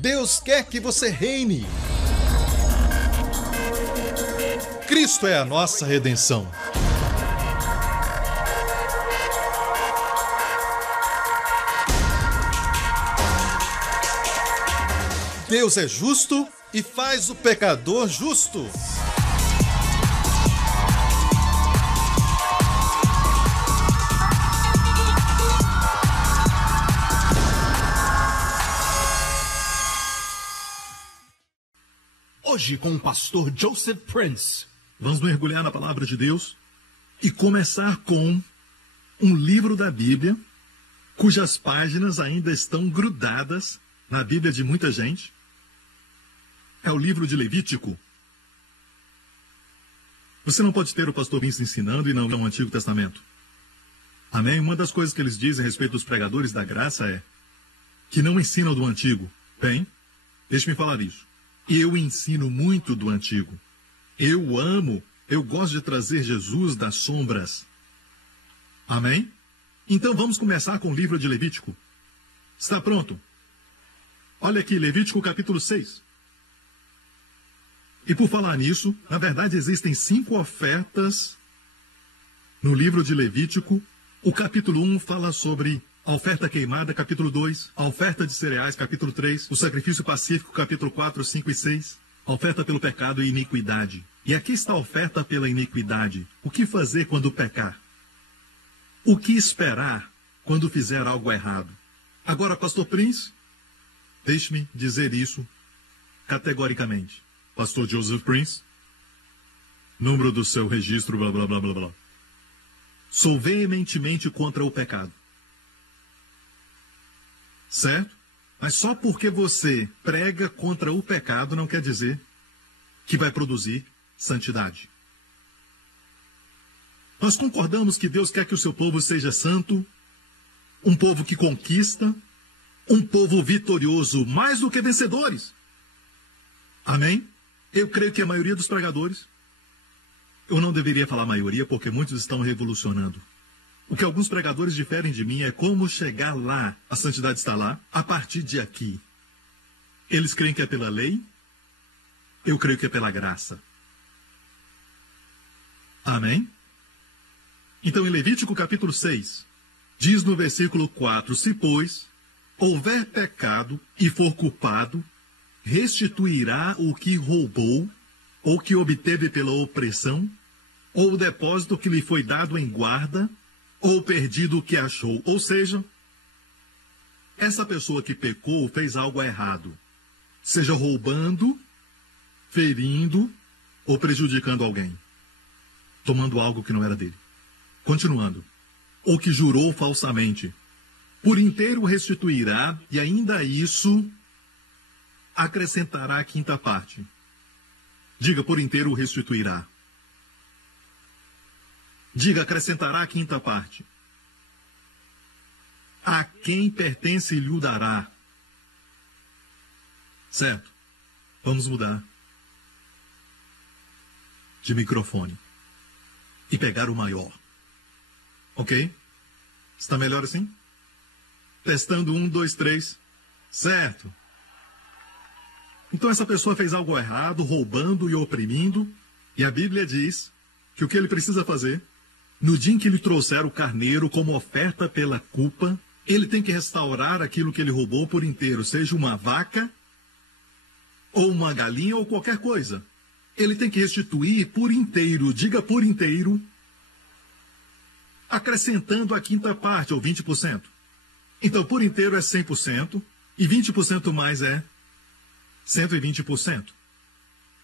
Deus quer que você reine. Cristo é a nossa redenção. Deus é justo e faz o pecador justo. Hoje com o pastor Joseph Prince, vamos mergulhar na palavra de Deus e começar com um livro da Bíblia cujas páginas ainda estão grudadas na Bíblia de muita gente. É o livro de Levítico. Você não pode ter o pastor Prince ensinando e não ler o Antigo Testamento. Amém? Uma das coisas que eles dizem a respeito dos pregadores da graça é que não ensinam do Antigo. Bem, deixe-me falar isso. Eu ensino muito do Antigo. Eu gosto de trazer Jesus das sombras. Amém? Então vamos começar com o livro de Levítico. Está pronto? Olha aqui, Levítico capítulo 6. E por falar nisso, na verdade existem 5 ofertas no livro de Levítico. O capítulo 1 fala sobre a oferta queimada, capítulo 2, a oferta de cereais, capítulo 3, o sacrifício pacífico, capítulo 4, 5 e 6, a oferta pelo pecado e iniquidade. E aqui está a oferta pela iniquidade. O que fazer quando pecar? O que esperar quando fizer algo errado? Agora, pastor Prince, deixe-me dizer isso categoricamente. Pastor Joseph Prince, número do seu registro, blá, blá, blá, blá, blá. Sou veementemente contra o pecado. Certo? Mas só porque você prega contra o pecado não quer dizer que vai produzir santidade. Nós concordamos que Deus quer que o seu povo seja santo, um povo que conquista, um povo vitorioso, mais do que vencedores. Amém? Eu creio que a maioria dos pregadores, eu não deveria falar maioria porque muitos estão revolucionando. O que alguns pregadores diferem de mim é como chegar lá, a santidade está lá, a partir de aqui. Eles creem que é pela lei, eu creio que é pela graça. Amém? Então em Levítico capítulo 6, diz no versículo 4, se pois houver pecado e for culpado, restituirá o que roubou, ou que obteve pela opressão, ou o depósito que lhe foi dado em guarda, ou perdido o que achou. Ou seja, essa pessoa que pecou fez algo errado, seja roubando, ferindo ou prejudicando alguém, tomando algo que não era dele. Continuando, ou que jurou falsamente, por inteiro restituirá, e ainda isso acrescentará a 5ª parte. Diga, por inteiro restituirá. Diga, acrescentará a 5ª parte. A quem pertence lhe o dará. Certo? Vamos mudar de microfone e pegar o maior. Ok? Está melhor assim? Testando 1, 2, 3. Certo. Então essa pessoa fez algo errado, roubando e oprimindo, e a Bíblia diz que o que ele precisa fazer, no dia em que lhe trouxer o carneiro como oferta pela culpa, ele tem que restaurar aquilo que ele roubou por inteiro, seja uma vaca, ou uma galinha, ou qualquer coisa. Ele tem que restituir por inteiro, diga por inteiro, acrescentando a 5ª parte, ou 20%. Então, por inteiro é 100%, e 20% mais é 120%.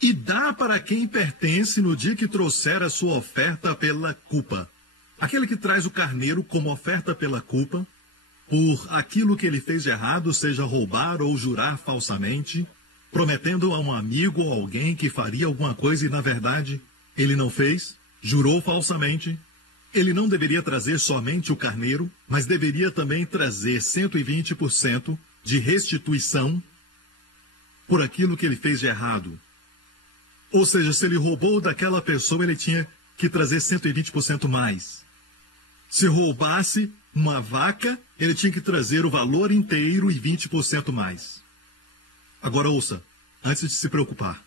E dá para quem pertence no dia que trouxer a sua oferta pela culpa. Aquele que traz o carneiro como oferta pela culpa, por aquilo que ele fez de errado, seja roubar ou jurar falsamente, prometendo a um amigo ou alguém que faria alguma coisa e, na verdade, ele não fez, jurou falsamente, ele não deveria trazer somente o carneiro, mas deveria também trazer 120% de restituição por aquilo que ele fez de errado. Ou seja, se ele roubou daquela pessoa, ele tinha que trazer 120% mais. Se roubasse uma vaca, ele tinha que trazer o valor inteiro e 20% mais. Agora ouça, antes de se preocupar.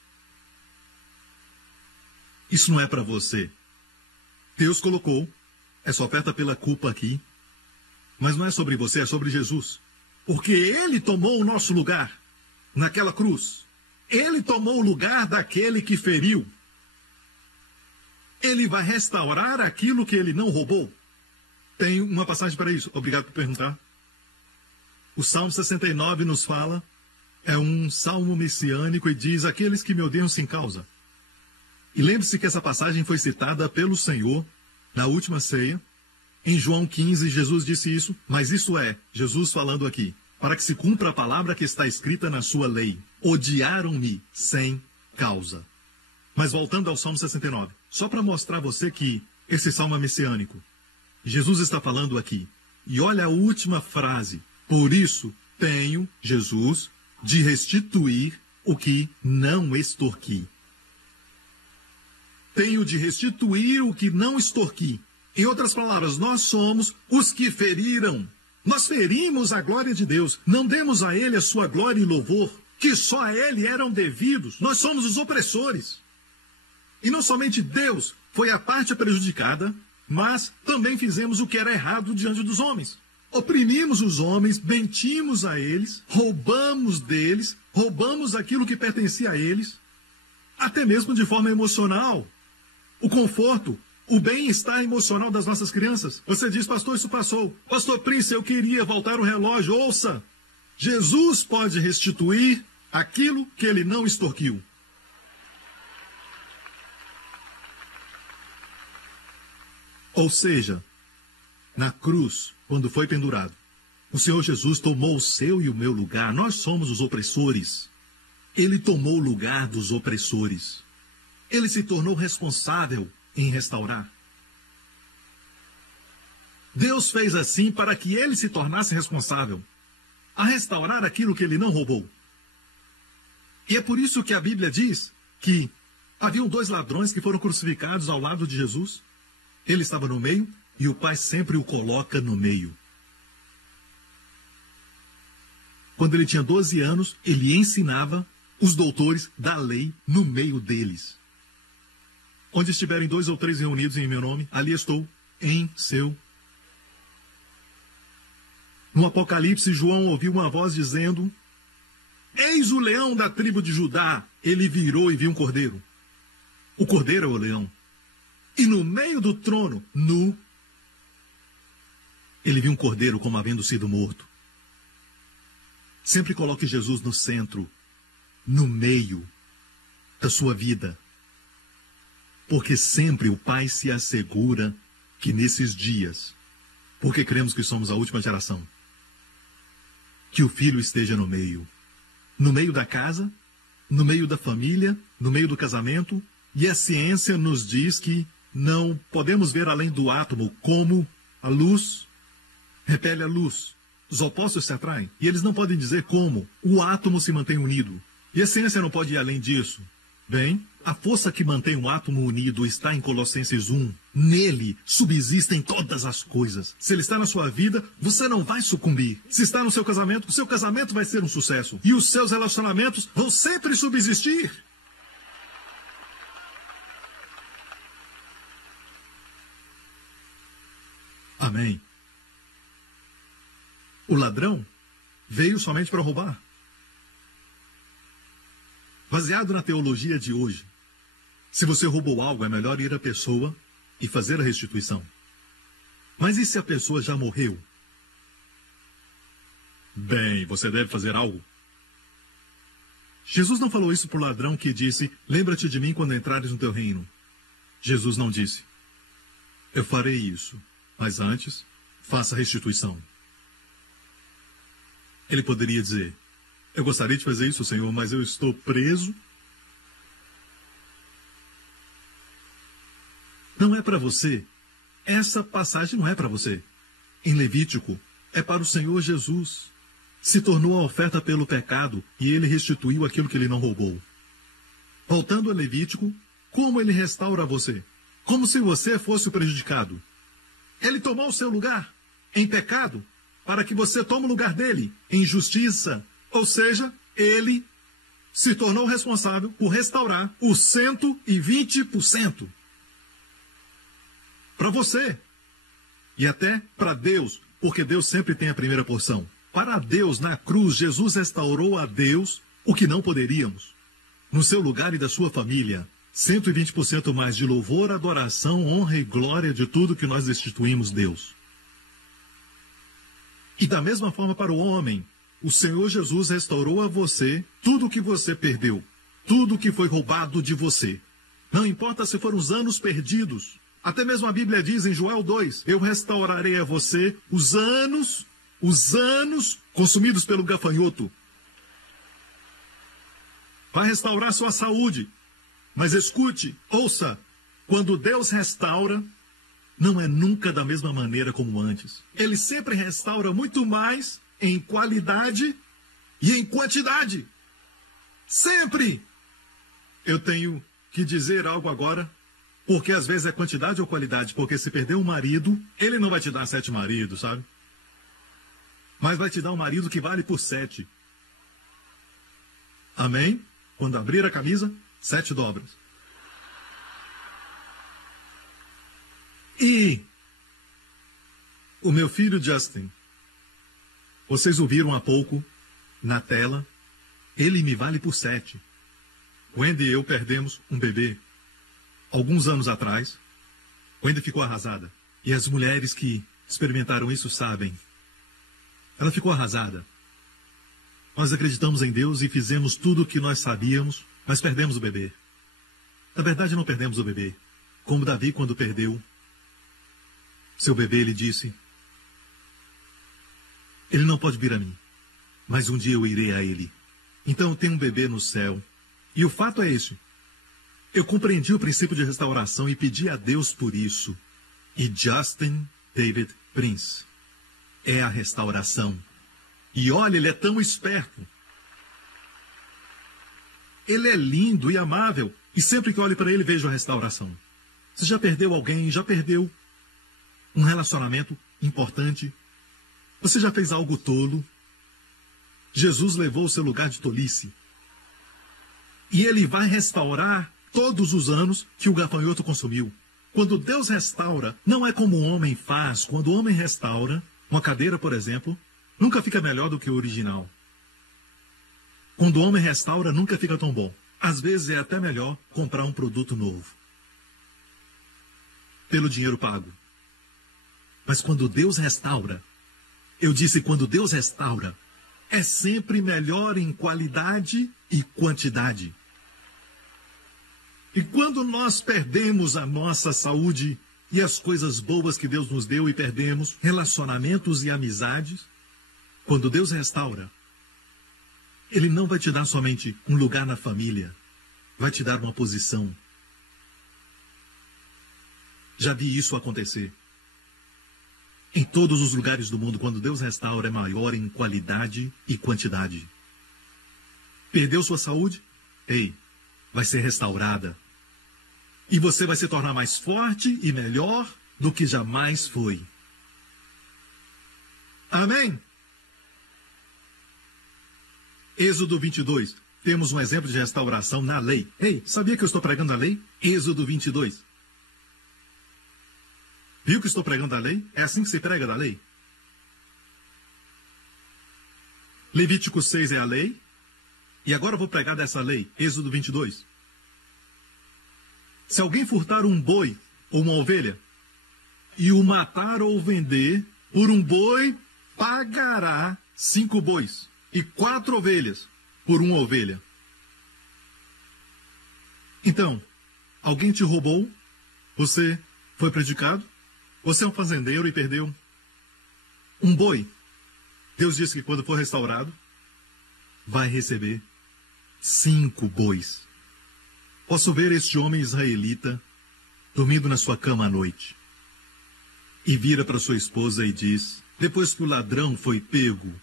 Isso não é para você. Deus colocou essa oferta pela culpa aqui, mas não é sobre você, é sobre Jesus. Porque Ele tomou o nosso lugar naquela cruz. Ele tomou o lugar daquele que feriu. Ele vai restaurar aquilo que Ele não roubou. Tem uma passagem para isso. Obrigado por perguntar. O Salmo 69 nos fala, é um salmo messiânico e diz, aqueles que me odeiam sem causa. E lembre-se que essa passagem foi citada pelo Senhor na última ceia. Em João 15, Jesus disse isso, mas isso é, Jesus falando aqui, para que se cumpra a palavra que está escrita na sua lei. Odiaram-me sem causa. Mas voltando ao Salmo 69, só para mostrar a você que esse salmo é messiânico. Jesus está falando aqui. E olha a última frase. Por isso tenho, Jesus, de restituir o que não extorqui. Tenho de restituir o que não extorqui. Em outras palavras, nós somos os que feriram. Nós ferimos a glória de Deus. Não demos a Ele a sua glória e louvor, que só a Ele eram devidos. Nós somos os opressores. E não somente Deus foi a parte prejudicada, mas também fizemos o que era errado diante dos homens. Oprimimos os homens, mentimos a eles, roubamos deles, roubamos aquilo que pertencia a eles, até mesmo de forma emocional. O conforto, o bem-estar emocional das nossas crianças. Você diz, pastor, isso passou. Pastor Prince, eu queria voltar o relógio. Ouça, Jesus pode restituir aquilo que Ele não extorquiu. Ou seja, na cruz, quando foi pendurado, o Senhor Jesus tomou o seu e o meu lugar. Nós somos os opressores. Ele tomou o lugar dos opressores. Ele se tornou responsável em restaurar. Deus fez assim para que ele se tornasse responsável a restaurar aquilo que ele não roubou. E é por isso que a Bíblia diz que haviam 2 ladrões que foram crucificados ao lado de Jesus. Ele estava no meio e o Pai sempre o coloca no meio. Quando ele tinha 12 anos, ele ensinava os doutores da lei no meio deles. Onde estiverem 2 ou 3 reunidos em meu nome, ali estou, em seu. No Apocalipse, João ouviu uma voz dizendo, eis o leão da tribo de Judá. Ele virou e viu um cordeiro. O cordeiro é o leão. E no meio do trono, nu, ele viu um cordeiro como havendo sido morto. Sempre coloque Jesus no centro, no meio da sua vida. Porque sempre o Pai se assegura que nesses dias, porque cremos que somos a última geração, que o Filho esteja no meio da casa, no meio da família, no meio do casamento, e a ciência nos diz que não podemos ver além do átomo como a luz repele a luz. Os opostos se atraem. E eles não podem dizer como o átomo se mantém unido. E a ciência não pode ir além disso. Bem, a força que mantém o átomo unido está em Colossenses 1. Nele subsistem todas as coisas. Se ele está na sua vida, você não vai sucumbir. Se está no seu casamento, o seu casamento vai ser um sucesso. E os seus relacionamentos vão sempre subsistir. Amém. O ladrão veio somente para roubar. Baseado na teologia de hoje, se você roubou algo, é melhor ir à pessoa e fazer a restituição. Mas e se a pessoa já morreu? Bem, você deve fazer algo. Jesus não falou isso para o ladrão que disse, lembra-te de mim quando entrares no teu reino. Jesus não disse, eu farei isso, mas antes, faça a restituição. Ele poderia dizer, eu gostaria de fazer isso, Senhor, mas eu estou preso. Não é para você. Essa passagem não é para você. Em Levítico, é para o Senhor Jesus. Se tornou a oferta pelo pecado e ele restituiu aquilo que ele não roubou. Voltando a Levítico, como ele restaura você? Como se você fosse o prejudicado. Ele tomou o seu lugar em pecado para que você tome o lugar dele em justiça. Ou seja, ele se tornou responsável por restaurar os 120%. Para você. E até para Deus, porque Deus sempre tem a primeira porção. Para Deus, na cruz, Jesus restaurou a Deus o que não poderíamos. No seu lugar e da sua família, 120% mais de louvor, adoração, honra e glória de tudo que nós destituímos Deus. E da mesma forma para o homem, o Senhor Jesus restaurou a você tudo o que você perdeu, tudo o que foi roubado de você. Não importa se foram os anos perdidos. Até mesmo a Bíblia diz em Joel 2, eu restaurarei a você os anos consumidos pelo gafanhoto. Vai restaurar sua saúde. Mas escute, ouça, quando Deus restaura, não é nunca da mesma maneira como antes. Ele sempre restaura muito mais em qualidade e em quantidade. Sempre! Eu tenho que dizer algo agora, porque às vezes é quantidade ou qualidade, porque se perder um marido, ele não vai te dar 7 maridos, sabe? Mas vai te dar um marido que vale por 7. Amém? Quando abrir a camisa, 7 dobras. E o meu filho Justin, vocês ouviram há pouco na tela, ele me vale por 7. Wendy e eu perdemos um bebê alguns anos atrás. Wendy ficou arrasada. E as mulheres que experimentaram isso sabem. Ela ficou arrasada. Nós acreditamos em Deus e fizemos tudo o que nós sabíamos, mas perdemos o bebê. Na verdade, não perdemos o bebê. Como Davi, quando perdeu seu bebê, ele disse, ele não pode vir a mim, mas um dia eu irei a ele. Então tem um bebê no céu. E o fato é esse. Eu compreendi o princípio de restauração e pedi a Deus por isso. E Justin David Prince é a restauração. E olha, ele é tão esperto. Ele é lindo e amável. E sempre que olho para ele, vejo a restauração. Você já perdeu alguém? Já perdeu um relacionamento importante? Você já fez algo tolo? Jesus levou o seu lugar de tolice. E ele vai restaurar todos os anos que o gafanhoto consumiu. Quando Deus restaura, não é como o homem faz. Quando o homem restaura, uma cadeira, por exemplo, nunca fica melhor do que o original. Quando o homem restaura, nunca fica tão bom. Às vezes é até melhor comprar um produto novo. Pelo dinheiro pago. Mas quando Deus restaura, eu disse quando Deus restaura, é sempre melhor em qualidade e quantidade. E quando nós perdemos a nossa saúde e as coisas boas que Deus nos deu e perdemos relacionamentos e amizades, quando Deus restaura, Ele não vai te dar somente um lugar na família, vai te dar uma posição. Já vi isso acontecer. Em todos os lugares do mundo, quando Deus restaura, é maior em qualidade e quantidade. Perdeu sua saúde? Ei, vai ser restaurada. E você vai se tornar mais forte e melhor do que jamais foi. Amém? Êxodo 22. Temos um exemplo de restauração na lei. Ei, sabia que eu estou pregando a lei? Êxodo 22. Viu que estou pregando a lei? É assim que se prega da lei. Levítico 6 é a lei. E agora eu vou pregar dessa lei. Êxodo 22. Se alguém furtar um boi ou uma ovelha e o matar ou vender, por um boi pagará 5 bois e 4 ovelhas por uma ovelha. Então, alguém te roubou? Você foi prejudicado? Você é um fazendeiro e perdeu um boi. Deus disse que quando for restaurado, vai receber 5 bois. Posso ver este homem israelita dormindo na sua cama à noite. E vira para sua esposa e diz, depois que o ladrão foi pego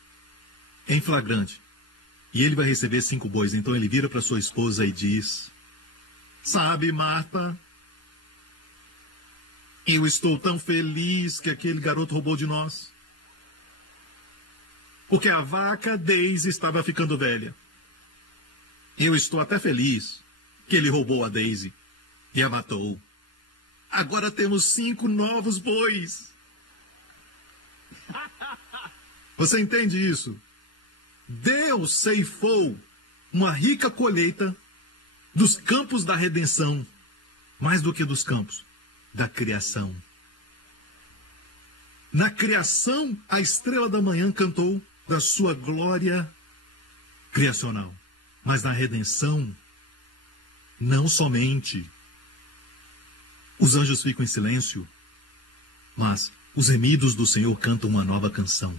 em flagrante, e ele vai receber 5 bois, então ele vira para sua esposa e diz, sabe, Marta, eu estou tão feliz que aquele garoto roubou de nós. Porque a vaca Daisy estava ficando velha. Eu estou até feliz que ele roubou a Daisy e a matou. Agora temos 5 novos bois. Você entende isso? Deus ceifou uma rica colheita dos campos da redenção, mais do que dos campos da criação. Na criação, a estrela da manhã cantou da sua glória criacional. Mas na redenção, não somente os anjos ficam em silêncio, mas os remidos do Senhor cantam uma nova canção.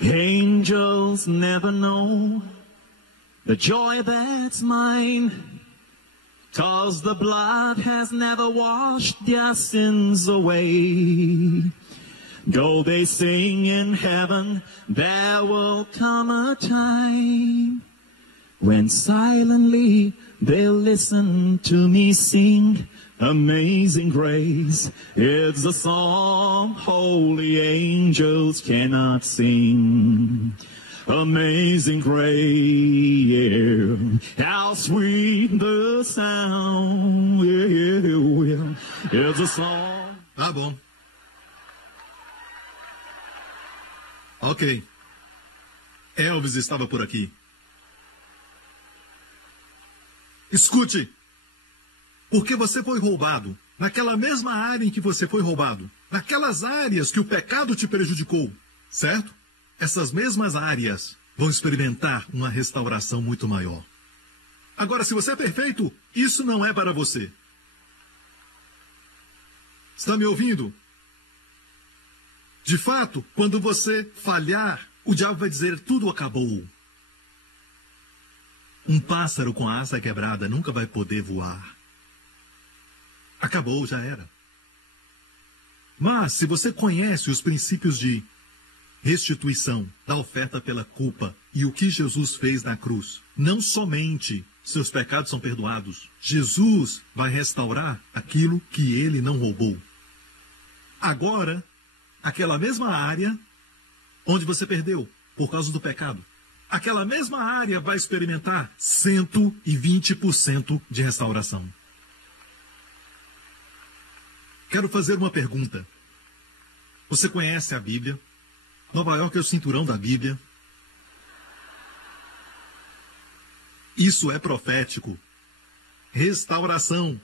Angels never know the joy that's mine, 'cause the blood has never washed their sins away. Though they sing in heaven, there will come a time when silently they'll listen to me sing Amazing Grace. It's a song holy angels cannot sing. Amazing Grace, yeah. How sweet the sound, yeah. It's a song. Tá bom. Ok. Elvis estava por aqui. Escute. Porque você foi roubado, naquela mesma área em que você foi roubado, naquelas áreas que o pecado te prejudicou, certo? Essas mesmas áreas vão experimentar uma restauração muito maior. Agora, se você é perfeito, isso não é para você. Está me ouvindo? De fato, quando você falhar, o diabo vai dizer, tudo acabou. Um pássaro com a asa quebrada nunca vai poder voar. Acabou, já era. Mas, se você conhece os princípios de restituição, da oferta pela culpa e o que Jesus fez na cruz, não somente seus pecados são perdoados, Jesus vai restaurar aquilo que ele não roubou. Agora, aquela mesma área onde você perdeu por causa do pecado, aquela mesma área vai experimentar 120% de restauração. Quero fazer uma pergunta. Você conhece a Bíblia? Nova York é o cinturão da Bíblia. Isso é profético. Restauração.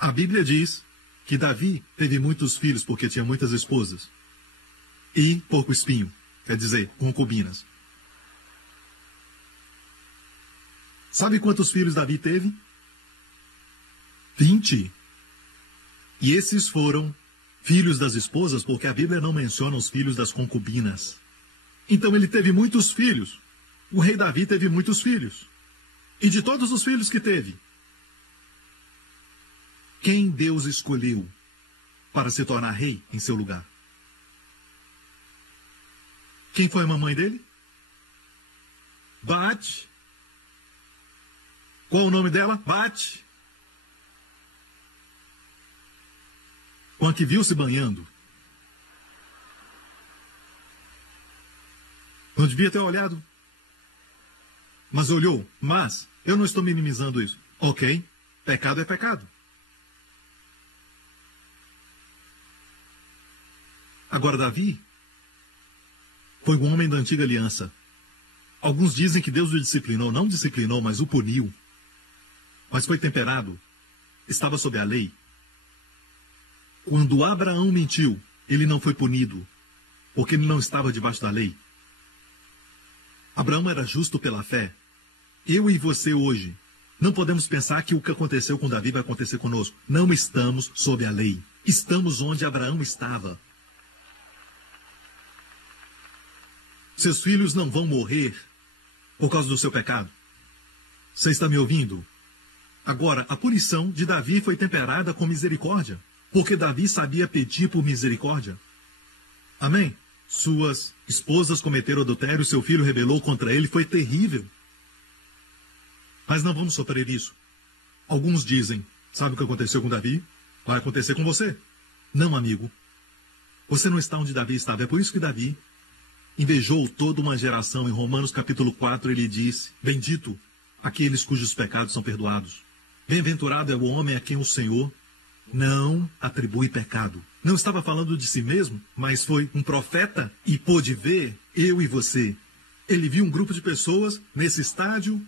A Bíblia diz que Davi teve muitos filhos porque tinha muitas esposas. E porco espinho, quer dizer, concubinas. Sabe quantos filhos Davi teve? 20. E esses foram filhos das esposas, porque a Bíblia não menciona os filhos das concubinas. Então ele teve muitos filhos. O rei Davi teve muitos filhos. E de todos os filhos que teve, quem Deus escolheu para se tornar rei em seu lugar? Quem foi a mamãe dele? Bate. Qual o nome dela? Bate. Com a que viu se banhando. Não devia ter olhado. Mas olhou. Mas eu não estou minimizando isso. Ok, pecado é pecado. Agora, Davi foi um homem da antiga aliança. Alguns dizem que Deus o disciplinou. Não disciplinou, mas o puniu. Mas foi temperado. Estava sob a lei. Quando Abraão mentiu, ele não foi punido, porque ele não estava debaixo da lei. Abraão era justo pela fé. Eu e você hoje não podemos pensar que o que aconteceu com Davi vai acontecer conosco. Não estamos sob a lei. Estamos onde Abraão estava. Seus filhos não vão morrer por causa do seu pecado. Você está me ouvindo? Agora, a punição de Davi foi temperada com misericórdia, porque Davi sabia pedir por misericórdia. Amém? Suas esposas cometeram adultério, seu filho rebelou contra ele, foi terrível. Mas não vamos sofrer isso. Alguns dizem, sabe o que aconteceu com Davi? Vai acontecer com você. Não, amigo. Você não está onde Davi estava. É por isso que Davi invejou toda uma geração. Em Romanos capítulo 4 ele disse: bendito aqueles cujos pecados são perdoados. Bem-aventurado é o homem a quem o Senhor não atribui pecado. Não estava falando de si mesmo, mas foi um profeta e pôde ver eu e você. Ele viu um grupo de pessoas nesse estádio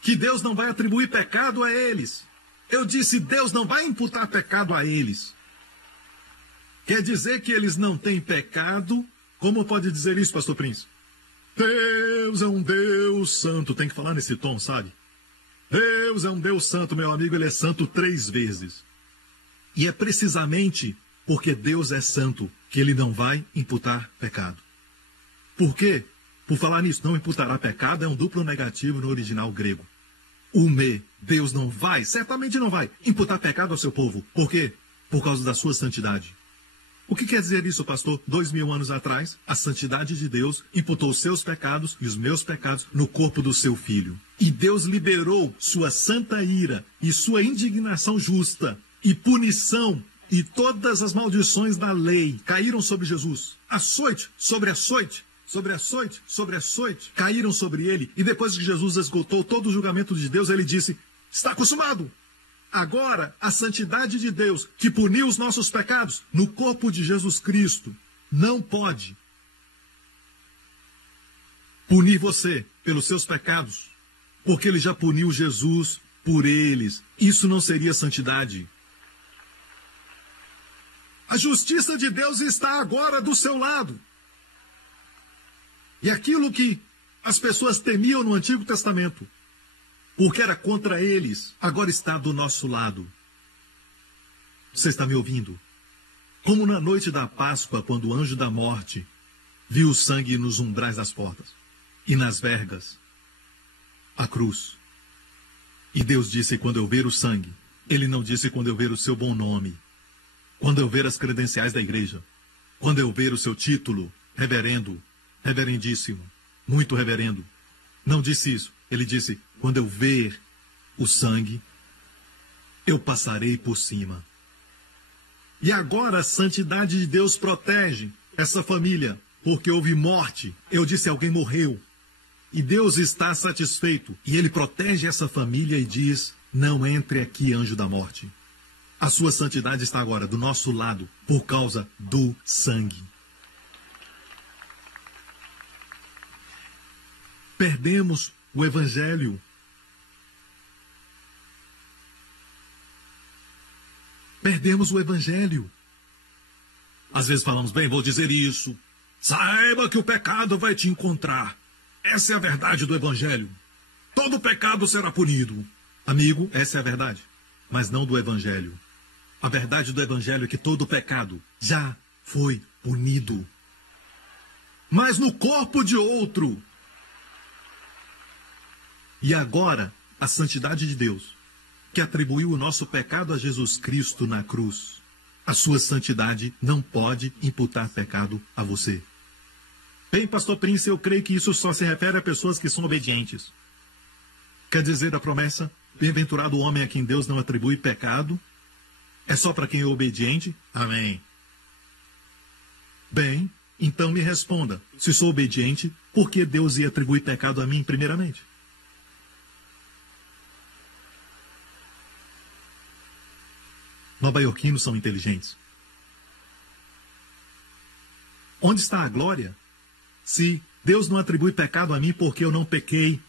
que Deus não vai atribuir pecado a eles. Eu disse, Deus não vai imputar pecado a eles. Quer dizer que eles não têm pecado? Como pode dizer isso, pastor Príncipe? Deus é um Deus santo. Tem que falar nesse tom, sabe? Deus é um Deus santo, meu amigo. Ele é santo 3 vezes. E é precisamente porque Deus é santo que ele não vai imputar pecado. Por quê? Por falar nisso, não imputará pecado é um duplo negativo no original grego. Deus não vai, certamente não vai, imputar pecado ao seu povo. Por quê? Por causa da sua santidade. O que quer dizer isso, pastor? 2000 anos atrás, a santidade de Deus imputou os seus pecados e os meus pecados no corpo do seu filho. E Deus liberou sua santa ira e sua indignação justa e punição e todas as maldições da lei caíram sobre Jesus. Açoite sobre açoite, sobre açoite, sobre açoite, caíram sobre ele. E depois que Jesus esgotou todo o julgamento de Deus, ele disse, está consumado. Agora, a santidade de Deus, que puniu os nossos pecados no corpo de Jesus Cristo, não pode punir você pelos seus pecados, porque ele já puniu Jesus por eles. Isso não seria santidade. A justiça de Deus está agora do seu lado. E aquilo que as pessoas temiam no Antigo Testamento, porque era contra eles, agora está do nosso lado. Você está me ouvindo? Como na noite da Páscoa, quando o anjo da morte viu o sangue nos umbrais das portas e nas vergas, a cruz. E Deus disse, quando eu ver o sangue, ele não disse quando eu ver o seu bom nome, quando eu ver as credenciais da igreja, quando eu ver o seu título, reverendo, reverendíssimo, muito reverendo. Não disse isso. Ele disse, quando eu ver o sangue, eu passarei por cima. E agora a santidade de Deus protege essa família, porque houve morte. Eu disse, alguém morreu. E Deus está satisfeito. E ele protege essa família e diz, não entre aqui, anjo da morte. A sua santidade está agora do nosso lado, por causa do sangue. Perdemos o Evangelho. Perdemos o Evangelho. Às vezes falamos, bem, vou dizer isso. Saiba que o pecado vai te encontrar. Essa é a verdade do Evangelho. Todo pecado será punido. Amigo, essa é a verdade, mas não do Evangelho. A verdade do Evangelho é que todo pecado já foi punido. Mas no corpo de outro. E agora, a santidade de Deus, que atribuiu o nosso pecado a Jesus Cristo na cruz, a sua santidade não pode imputar pecado a você. Bem, pastor Príncipe, eu creio que isso só se refere a pessoas que são obedientes. Quer dizer a promessa, bem-aventurado o homem a quem Deus não atribui pecado, é só para quem é obediente? Amém. Bem, então me responda, se sou obediente, por que Deus ia atribuir pecado a mim primeiramente? Nova-iorquinos são inteligentes. Onde está a glória? Se Deus não atribui pecado a mim porque eu não pequei.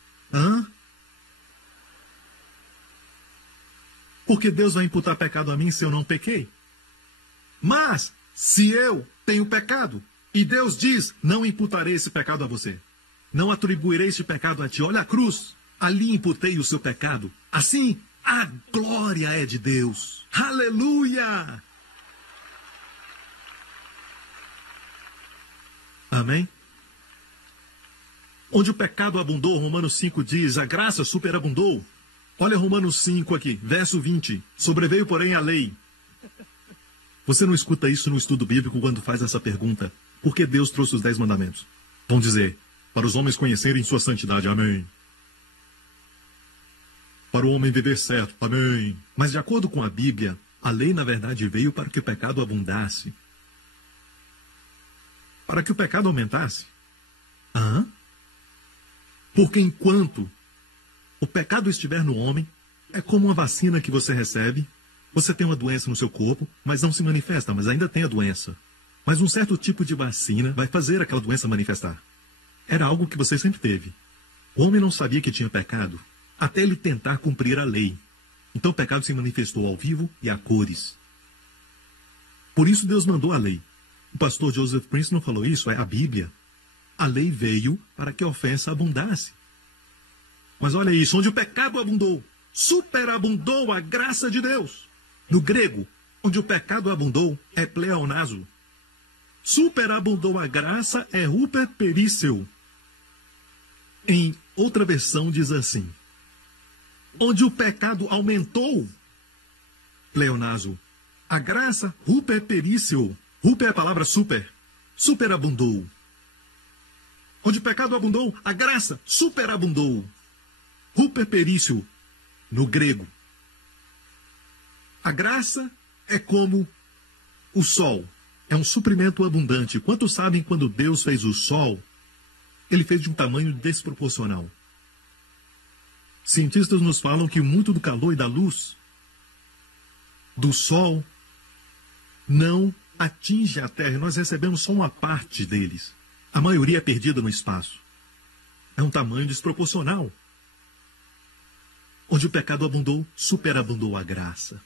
Porque Deus vai imputar pecado a mim se eu não pequei? Mas, se eu tenho pecado, e Deus diz, não imputarei esse pecado a você. Não atribuirei esse pecado a ti. Olha a cruz, ali imputei o seu pecado. Assim, a glória é de Deus. Aleluia! Amém? Onde o pecado abundou, Romanos 5 diz, a graça superabundou. Olha Romanos 5 aqui, verso 20. Sobreveio, porém, a lei. Você não escuta isso no estudo bíblico quando faz essa pergunta. Por que Deus trouxe os 10 mandamentos? Vão dizer, para os homens conhecerem sua santidade. Amém. Para o homem viver certo. Amém. Mas de acordo com a Bíblia, A lei, na verdade, veio para que o pecado abundasse. Para que o pecado aumentasse. Porque enquanto o pecado estiver no homem, é como uma vacina que você recebe. Você tem uma doença no seu corpo, mas não se manifesta, mas ainda tem a doença. Mas um certo tipo de vacina vai fazer aquela doença manifestar. Era algo que você sempre teve. O homem não sabia que tinha pecado, até ele tentar cumprir a lei. Então o pecado se manifestou ao vivo e a cores. Por isso Deus mandou a lei. O pastor Joseph Prince não falou isso, é a Bíblia. A lei veio para que a ofensa abundasse. Mas olha isso, onde o pecado abundou, superabundou a graça de Deus. No grego, onde o pecado abundou, é pleonazo. Superabundou a graça é huperperíceu. Em outra versão diz assim: onde o pecado aumentou, pleonazo, a graça huperperíceu. Huper é a palavra super. Superabundou. Onde o pecado abundou, a graça superabundou. Huperperício, no grego. A graça é como o sol. É um suprimento abundante. Quantos sabem quando Deus fez o sol, ele fez de um tamanho desproporcional? Cientistas nos falam que muito do calor e da luz do sol não atinge a Terra. Nós recebemos só uma parte deles. A maioria é perdida no espaço. É um tamanho desproporcional. Onde o pecado abundou, superabundou a graça.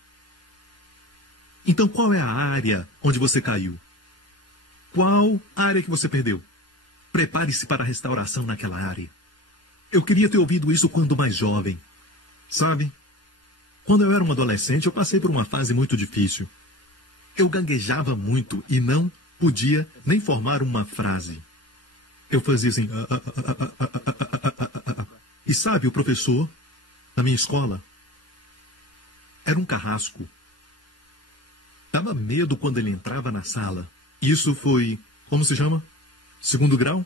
Então qual é a área onde você caiu? Qual área que você perdeu? Prepare-se para a restauração naquela área. Eu queria ter ouvido isso quando mais jovem. Sabe? Quando eu era um adolescente, eu passei por uma fase muito difícil. Eu gaguejava muito e não podia nem formar uma frase. Eu fazia assim... E sabe, o professor, na minha escola, era um carrasco. Dava medo quando ele entrava na sala. Isso foi, como se chama? Segundo grau?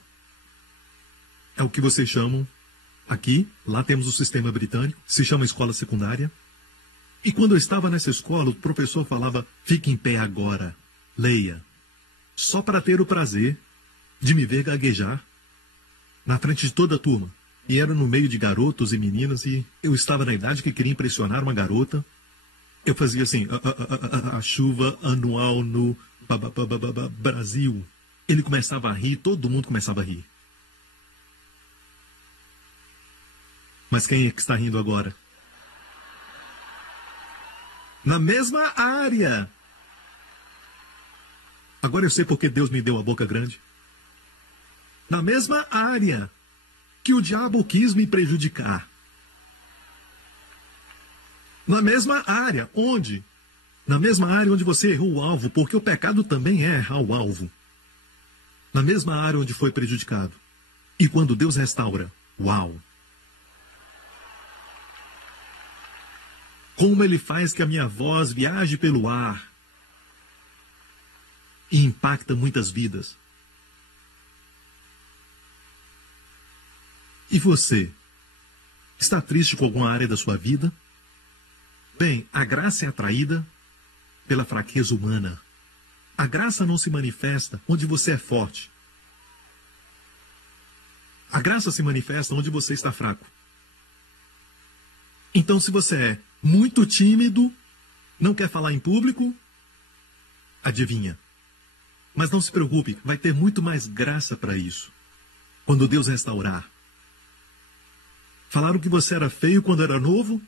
É o que vocês chamam aqui. Lá temos o sistema britânico. Se chama escola secundária. E quando eu estava nessa escola, o professor falava: fique em pé agora, leia. Só para ter o prazer de me ver gaguejar na frente de toda a turma. E era no meio de garotos e meninas, e eu estava na idade que queria impressionar uma garota. Eu fazia assim, a chuva anual no Brasil. Ele começava a rir, todo mundo começava a rir. Mas quem é que está rindo agora? Na mesma área. Agora eu sei porque Deus me deu a boca grande. Na mesma área que o diabo quis me prejudicar. Na mesma área, onde? Na mesma área onde você errou o alvo, porque o pecado também é errar o alvo. Na mesma área onde foi prejudicado. E quando Deus restaura, uau! Como ele faz que a minha voz viaje pelo ar e impacta muitas vidas. E você? Está triste com alguma área da sua vida? Bem, a graça é atraída pela fraqueza humana. A graça não se manifesta onde você é forte. A graça se manifesta onde você está fraco. Então, se você é muito tímido, não quer falar em público, adivinha. Mas não se preocupe, vai ter muito mais graça para isso. Quando Deus restaurar. Falaram que você era feio quando era novo?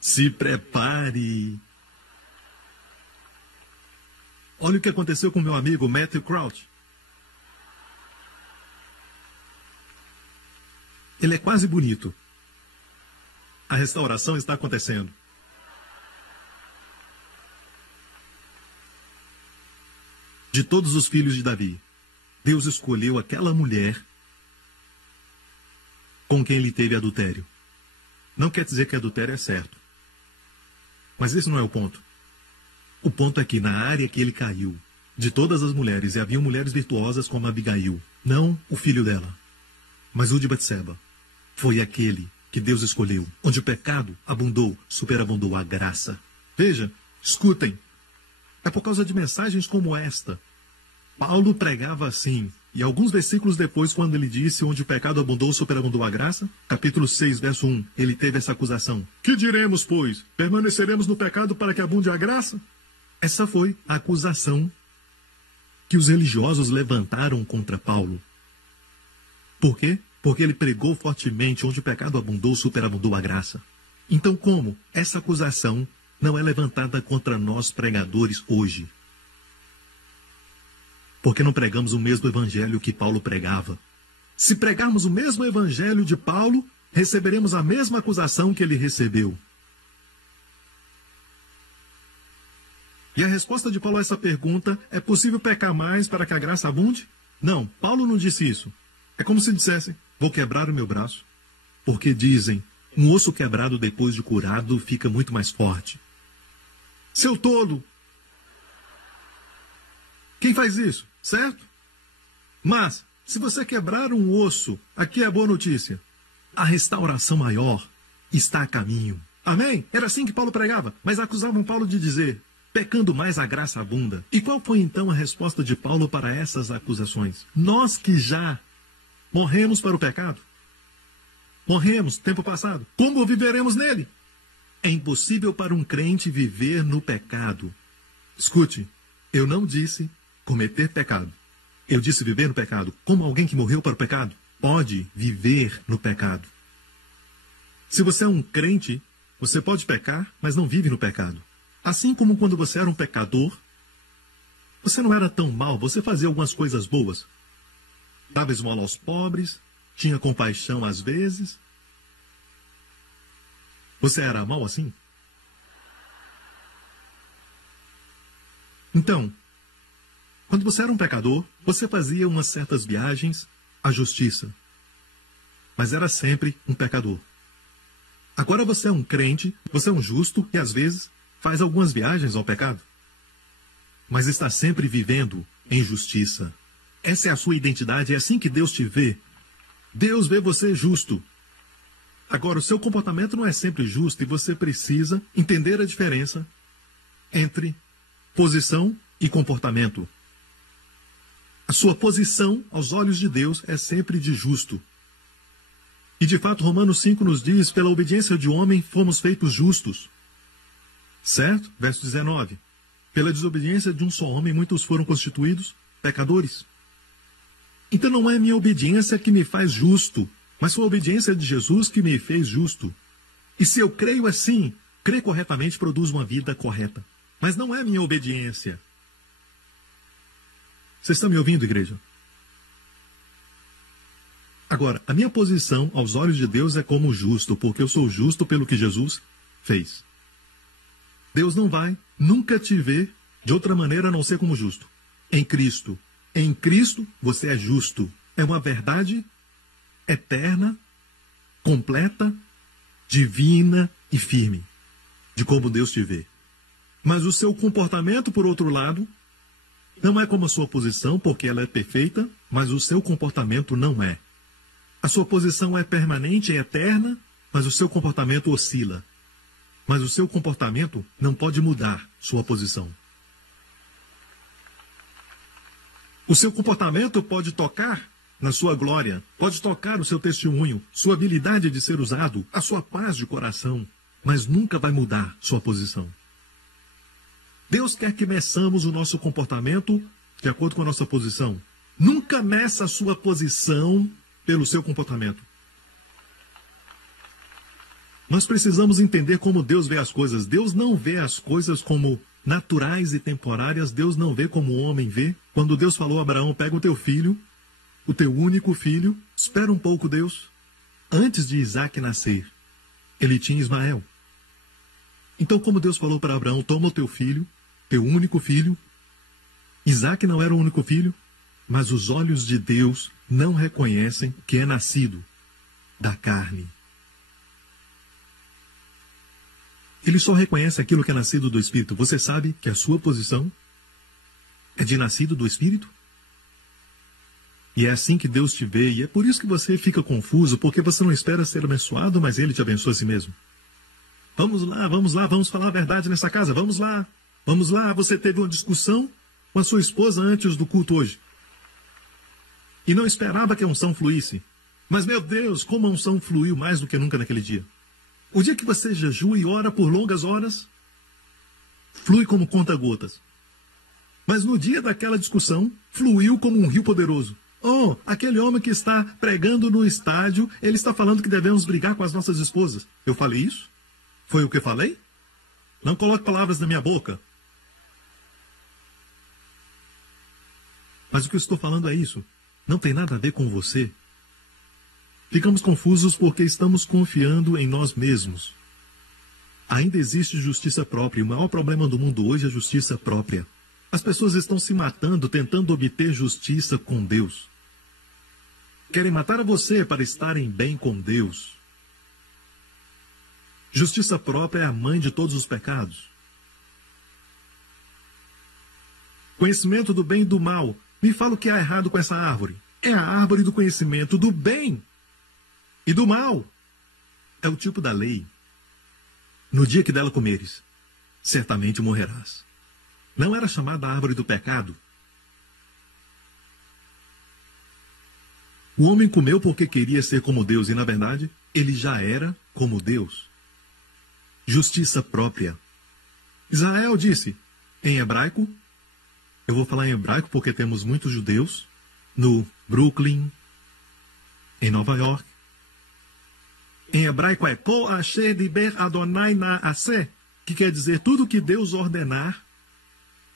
Se prepare. Olha o que aconteceu com meu amigo Matthew Crouch. Ele é quase bonito. A restauração está acontecendo. De todos os filhos de Davi, Deus escolheu aquela mulher com quem ele teve adultério. Não quer dizer que adultério é certo. Mas esse não é o ponto. O ponto é que na área que ele caiu, de todas as mulheres, e haviam mulheres virtuosas como Abigail, não o filho dela, mas o de Batseba, foi aquele que Deus escolheu, onde o pecado abundou, superabundou a graça. Veja, Escutem. É por causa de mensagens como esta. Paulo pregava assim. E alguns versículos depois, quando ele disse: onde o pecado abundou, superabundou a graça, capítulo 6, verso 1, ele teve essa acusação. Que diremos, pois? Permaneceremos no pecado para que abunde a graça? Essa foi a acusação que os religiosos levantaram contra Paulo. Por quê? Porque ele pregou fortemente: onde o pecado abundou, superabundou a graça. Então, como essa acusação não é levantada contra nós pregadores hoje? Porque não pregamos o mesmo evangelho que Paulo pregava. Se pregarmos o mesmo evangelho de Paulo, receberemos a mesma acusação que ele recebeu. E a resposta de Paulo a essa pergunta: é possível pecar mais para que a graça abunde? Não, Paulo não disse isso. É como se dissesse: vou quebrar o meu braço. Porque dizem: um osso quebrado depois de curado fica muito mais forte. Seu tolo! Quem faz isso? Certo? Mas, se você quebrar um osso, aqui é a boa notícia: a restauração maior está a caminho. Amém? Era assim que Paulo pregava, mas acusavam Paulo de dizer: pecando mais a graça abunda. E qual foi então a resposta de Paulo para essas acusações? Nós que já morremos para o pecado, morremos tempo passado, como viveremos nele? É impossível para um crente viver no pecado. Escute, eu não disse cometer pecado. Eu disse viver no pecado. Como alguém que morreu para o pecado pode viver no pecado? Se você é um crente, você pode pecar, mas não vive no pecado. Assim como quando você era um pecador, você não era tão mal, você fazia algumas coisas boas. Dava esmola aos pobres, tinha compaixão às vezes. Você era mal assim? Então, quando você era um pecador, você fazia umas certas viagens à justiça. Mas era sempre um pecador. Agora você é um crente, você é um justo e às vezes faz algumas viagens ao pecado. Mas está sempre vivendo em justiça. Essa é a sua identidade, é assim que Deus te vê. Deus vê você justo. Agora, o seu comportamento não é sempre justo e você precisa entender a diferença entre posição e comportamento. A sua posição, aos olhos de Deus, é sempre de justo. E de fato, Romanos 5 nos diz: pela obediência de um homem fomos feitos justos. Certo? Verso 19. Pela desobediência de um só homem, muitos foram constituídos pecadores. Então não é minha obediência que me faz justo, mas foi a obediência de Jesus que me fez justo. E se eu creio assim, crer corretamente produz uma vida correta. Mas não é minha obediência. Vocês estão me ouvindo, igreja? Agora, a minha posição aos olhos de Deus é como justo, porque eu sou justo pelo que Jesus fez. Deus não vai nunca te ver de outra maneira a não ser como justo. Em Cristo. Em Cristo você é justo. É uma verdade eterna, completa, divina e firme de como Deus te vê. Mas o seu comportamento, por outro lado, não é como a sua posição, porque ela é perfeita, mas o seu comportamento não é. A sua posição é permanente, é eterna, mas o seu comportamento oscila. Mas o seu comportamento não pode mudar sua posição. O seu comportamento pode tocar na sua glória, pode tocar o seu testemunho, sua habilidade de ser usado, a sua paz de coração, mas nunca vai mudar sua posição. Deus quer que meçamos o nosso comportamento de acordo com a nossa posição. Nunca meça a sua posição pelo seu comportamento. Nós precisamos entender como Deus vê as coisas. Deus não vê as coisas como naturais e temporárias. Deus não vê como o homem vê. Quando Deus falou a Abraão: pega o teu filho, o teu único filho, espera um pouco, Deus. Antes de Isaac nascer, ele tinha Ismael. Então, como Deus falou para Abraão: toma o teu filho, teu único filho. Isaac não era o único filho, mas os olhos de Deus não reconhecem que é nascido da carne. Ele só reconhece aquilo que é nascido do Espírito. Você sabe que a sua posição é de nascido do Espírito? E é assim que Deus te vê, e é por isso que você fica confuso, porque você não espera ser abençoado, mas Ele te abençoa a si mesmo. vamos falar a verdade nessa casa, vamos lá, você teve uma discussão com a sua esposa antes do culto hoje. E não esperava que a unção fluísse. Mas, meu Deus, como a unção fluiu mais do que nunca naquele dia. O dia que você jejua e ora por longas horas, flui como conta-gotas. Mas no dia daquela discussão, fluiu como um rio poderoso. Oh, aquele homem que está pregando no estádio, ele está falando que devemos brigar com as nossas esposas. Eu falei isso? Foi o que eu falei? Não coloque palavras na minha boca. Mas o que eu estou falando é isso. Não tem nada a ver com você. Ficamos confusos porque estamos confiando em nós mesmos. Ainda existe justiça própria. E o maior problema do mundo hoje é a justiça própria. As pessoas estão se matando tentando obter justiça com Deus. Querem matar você para estarem bem com Deus. Justiça própria é a mãe de todos os pecados. Conhecimento do bem e do mal. Me fala o que há errado com essa árvore. É a árvore do conhecimento do bem e do mal. É o tipo da lei. No dia que dela comeres, certamente morrerás. Não era chamada a árvore do pecado? O homem comeu porque queria ser como Deus e, na verdade, ele já era como Deus. Justiça própria. Israel disse, em hebraico, eu vou falar em hebraico porque temos muitos judeus no Brooklyn, em Nova York. Em hebraico é Kol asher diber Adonai naaseh, que quer dizer tudo que Deus ordenar,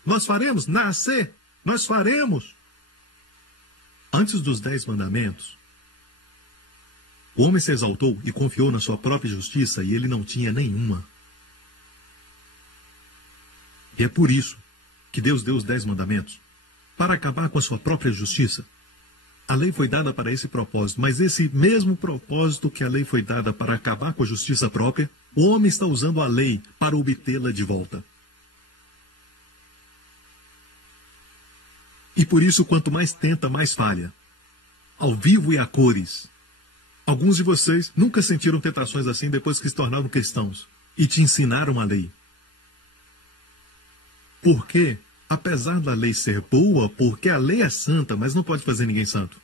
nós faremos. Naaseh, nós faremos. Antes dos 10 mandamentos, o homem se exaltou e confiou na sua própria justiça e ele não tinha nenhuma. E é por isso que Deus deu os 10 mandamentos, para acabar com a sua própria justiça. A lei foi dada para esse propósito, mas esse mesmo propósito que a lei foi dada para acabar com a justiça própria, o homem está usando a lei para obtê-la de volta. E por isso, quanto mais tenta, mais falha. Ao vivo e a cores. Alguns de vocês nunca sentiram tentações assim depois que se tornaram cristãos e te ensinaram a lei. Porque, apesar da lei ser boa, porque a lei é santa, mas não pode fazer ninguém santo.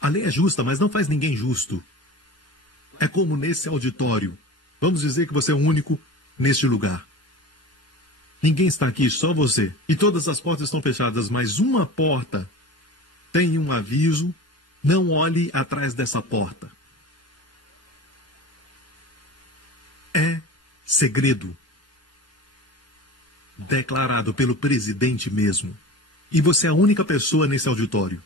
A lei é justa, mas não faz ninguém justo. É como nesse auditório. Vamos dizer que você é o único neste lugar. Ninguém está aqui, só você. E todas as portas estão fechadas, mas uma porta tem um aviso: não olhe atrás dessa porta. É segredo. Declarado pelo presidente mesmo. E você é a única pessoa nesse auditório.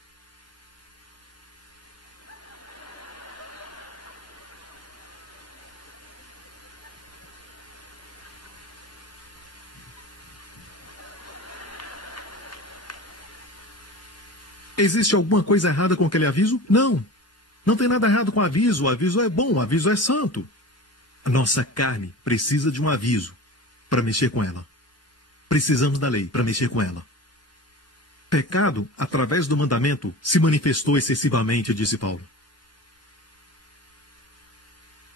Existe alguma coisa errada com aquele aviso? Não. Não tem nada errado com o aviso. O aviso é bom, o aviso é santo. A nossa carne precisa de um aviso para mexer com ela. Precisamos da lei para mexer com ela. Pecado, através do mandamento, se manifestou excessivamente, disse Paulo.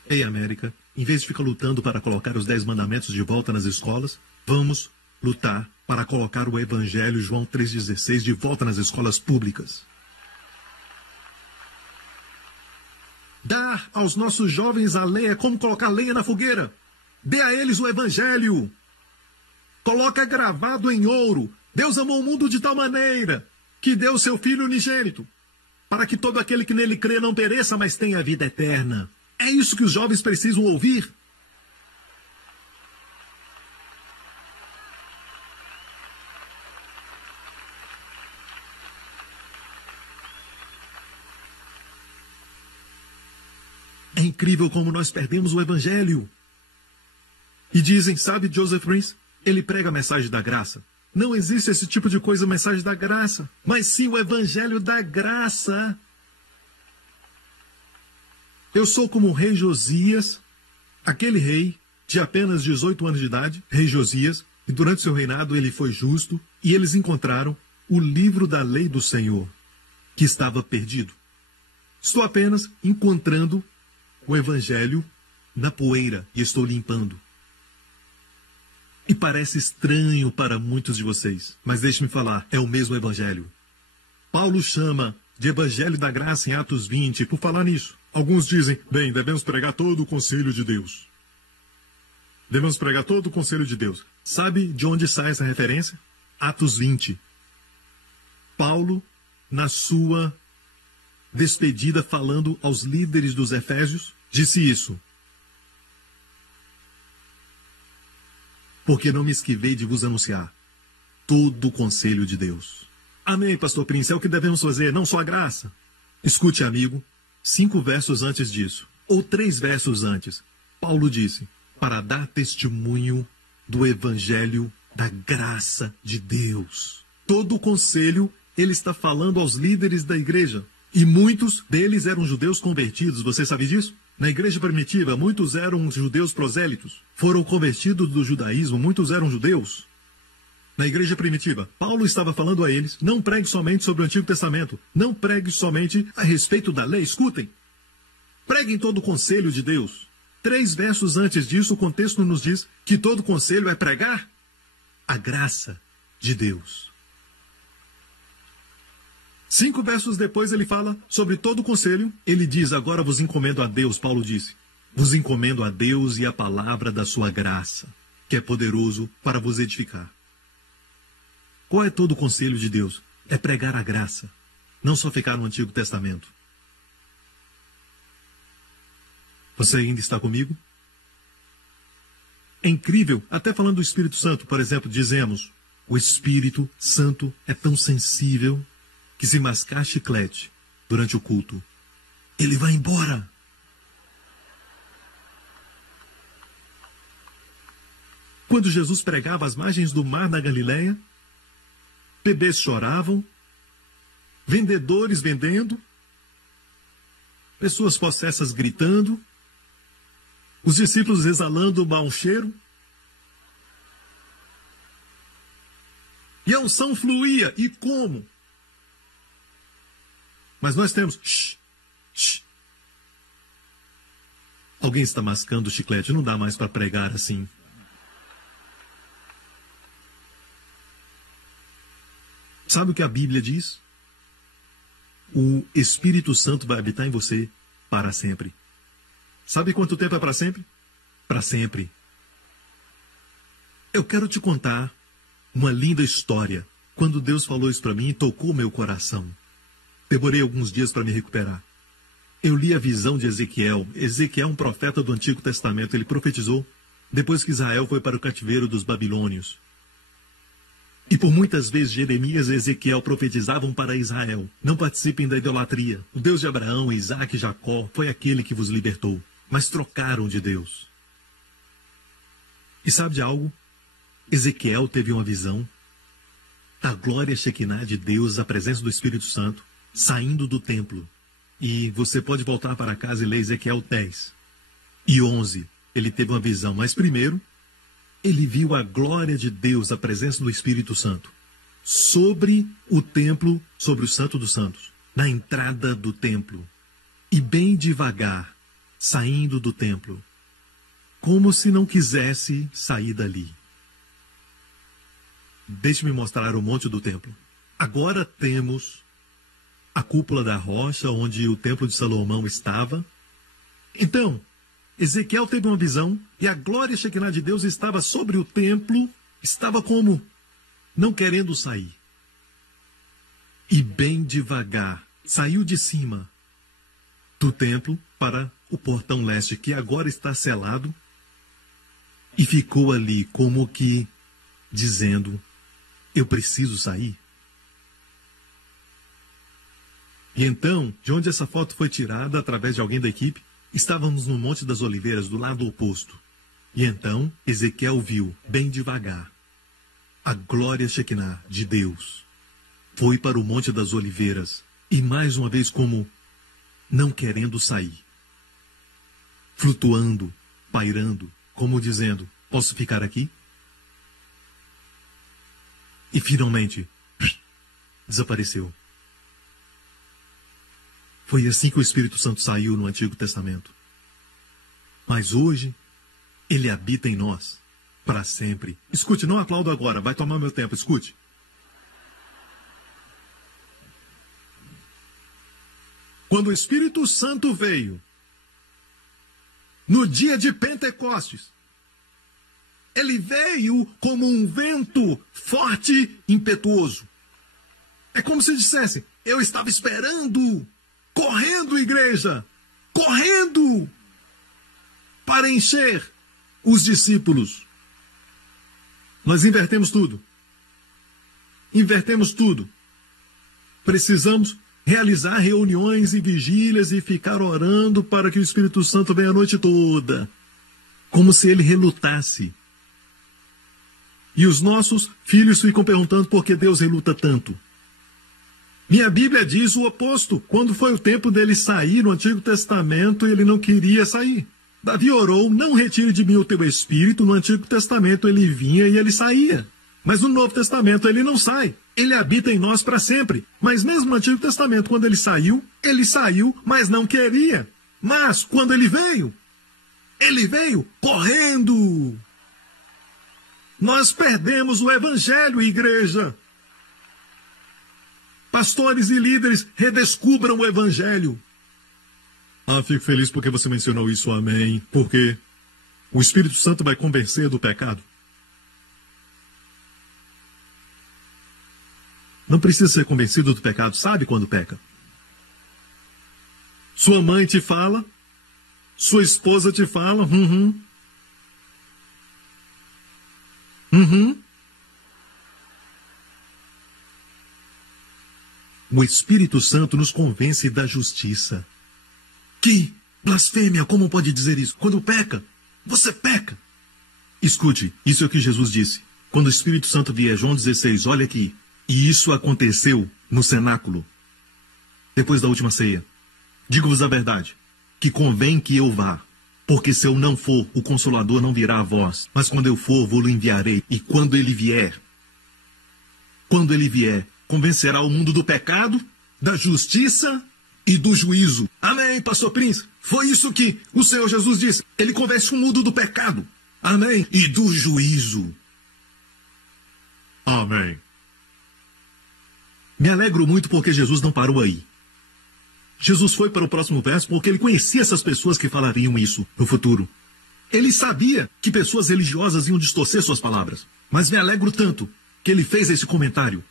Ei, América, em vez de ficar lutando para colocar os 10 mandamentos de volta nas escolas, vamos lutar para colocar o Evangelho João 3,16 de volta nas escolas públicas. Dar aos nossos jovens a lei é como colocar lenha na fogueira. Dê a eles o Evangelho. Coloca gravado em ouro. Deus amou o mundo de tal maneira que deu seu Filho unigênito, para que todo aquele que nele crê não pereça, mas tenha a vida eterna. É isso que os jovens precisam ouvir. É incrível como nós perdemos o Evangelho. E dizem, sabe, Joseph Prince? Ele prega a mensagem da graça. Não existe esse tipo de coisa, mensagem da graça. Mas sim o Evangelho da graça. Eu sou como o rei Josias, aquele rei de apenas 18 anos de idade, rei Josias, e durante seu reinado ele foi justo, e eles encontraram o livro da lei do Senhor, que estava perdido. Estou apenas encontrando o Evangelho na poeira e estou limpando. E parece estranho para muitos de vocês, mas deixe-me falar, é o mesmo evangelho. Paulo chama de evangelho da graça em Atos 20, por falar nisso. Alguns dizem, bem, devemos pregar todo o conselho de Deus. Devemos pregar todo o conselho de Deus. Sabe de onde sai essa referência? Atos 20. Paulo, na sua despedida, falando aos líderes dos Efésios, disse isso. Porque não me esquivei de vos anunciar todo o conselho de Deus. Amém, pastor Prince, é o que devemos fazer, não só a graça. Escute, amigo, 5 versos antes disso, ou 3 versos antes, Paulo disse, para dar testemunho do evangelho da graça de Deus. Todo o conselho, ele está falando aos líderes da igreja. E muitos deles eram judeus convertidos, você sabe disso? Na igreja primitiva, muitos eram judeus prosélitos. Foram convertidos do judaísmo, muitos eram judeus. Na igreja primitiva, Paulo estava falando a eles, não pregue somente sobre o Antigo Testamento, não pregue somente a respeito da lei, escutem. Preguem todo o conselho de Deus. 3 versos antes disso, o contexto nos diz que todo conselho é pregar a graça de Deus. 5 versos depois ele fala sobre todo o conselho. Ele diz, agora vos encomendo a Deus, Paulo disse. Vos encomendo a Deus e a palavra da sua graça, que é poderoso para vos edificar. Qual é todo o conselho de Deus? É pregar a graça, não só ficar no Antigo Testamento. Você ainda está comigo? É incrível, até falando do Espírito Santo, por exemplo, dizemos, o Espírito Santo é tão sensível que se mascar chiclete durante o culto, ele vai embora. Quando Jesus pregava às margens do mar na Galileia, bebês choravam, vendedores vendendo, pessoas possessas gritando, os discípulos exalando um mau cheiro, e a unção fluía, e como? Mas nós temos... Alguém está mascando o chiclete, não dá mais para pregar assim. Sabe o que a Bíblia diz? O Espírito Santo vai habitar em você para sempre. Sabe quanto tempo é para sempre? Para sempre. Eu quero te contar uma linda história. Quando Deus falou isso para mim, tocou meu coração. Demorei alguns dias para me recuperar. Eu li a visão de Ezequiel. Ezequiel é um profeta do Antigo Testamento. Ele profetizou depois que Israel foi para o cativeiro dos babilônios. E por muitas vezes Jeremias e Ezequiel profetizavam para Israel. Não participem da idolatria. O Deus de Abraão, Isaac e Jacó foi aquele que vos libertou. Mas trocaram de Deus. E sabe de algo? Ezequiel teve uma visão. A glória Shekinah de Deus, a presença do Espírito Santo, saindo do templo. E você pode voltar para casa e ler Ezequiel 10 e 11. Ele teve uma visão, mas primeiro, ele viu a glória de Deus, a presença do Espírito Santo, sobre o templo, sobre o Santo dos Santos, na entrada do templo. E bem devagar, saindo do templo, como se não quisesse sair dali. Deixe-me mostrar o monte do templo. Agora temos a cúpula da rocha, onde o templo de Salomão estava. Então, Ezequiel teve uma visão, e a glória Shekinah de Deus estava sobre o templo, estava como não querendo sair. E bem devagar, saiu de cima do templo para o portão leste, que agora está selado, e ficou ali como que dizendo, eu preciso sair. E então, de onde essa foto foi tirada, através de alguém da equipe, estávamos no Monte das Oliveiras, do lado oposto. E então, Ezequiel viu, bem devagar, a glória Shekinah de Deus. Foi para o Monte das Oliveiras, e mais uma vez como não querendo sair. Flutuando, pairando, como dizendo, posso ficar aqui? E finalmente, desapareceu. Foi assim que o Espírito Santo saiu no Antigo Testamento. Mas hoje, ele habita em nós, para sempre. Escute, não aplaudo agora, vai tomar meu tempo, escute. Quando o Espírito Santo veio, no dia de Pentecostes, ele veio como um vento forte e impetuoso. É como se dissesse, eu estava esperando, correndo, igreja, correndo, para encher os discípulos. Nós invertemos tudo. Invertemos tudo. Precisamos realizar reuniões e vigílias e ficar orando para que o Espírito Santo venha a noite toda, como se ele relutasse. E os nossos filhos ficam perguntando por que Deus reluta tanto. Minha Bíblia diz o oposto. Quando foi o tempo dele sair no Antigo Testamento, ele não queria sair. Davi orou, não retire de mim o teu espírito. No Antigo Testamento ele vinha e ele saía. Mas no Novo Testamento ele não sai. Ele habita em nós para sempre. Mas mesmo no Antigo Testamento, quando ele saiu, mas não queria. Mas quando ele veio correndo. Nós perdemos o Evangelho, igreja. Pastores e líderes, redescubram o Evangelho. Ah, fico feliz porque você mencionou isso, amém. Porque o Espírito Santo vai convencer do pecado. Não precisa ser convencido do pecado, sabe quando peca. Sua mãe te fala, sua esposa te fala, O Espírito Santo nos convence da justiça. Que blasfêmia, como pode dizer isso? Quando peca, você peca. Escute, isso é o que Jesus disse. Quando o Espírito Santo vier, João 16, olha aqui. E isso aconteceu no cenáculo, depois da última ceia. Digo-vos a verdade, que convém que eu vá, porque se eu não for, o Consolador não virá a vós. Mas quando eu for, vou-lo enviarei. E quando ele vier, convencerá o mundo do pecado, da justiça e do juízo. Amém, pastor Prince? Foi isso que o Senhor Jesus disse. Ele convence o mundo do pecado. Amém? E do juízo. Amém. Me alegro muito porque Jesus não parou aí. Jesus foi para o próximo verso porque ele conhecia essas pessoas que falariam isso no futuro. Ele sabia que pessoas religiosas iam distorcer suas palavras. Mas me alegro tanto que ele fez esse comentário.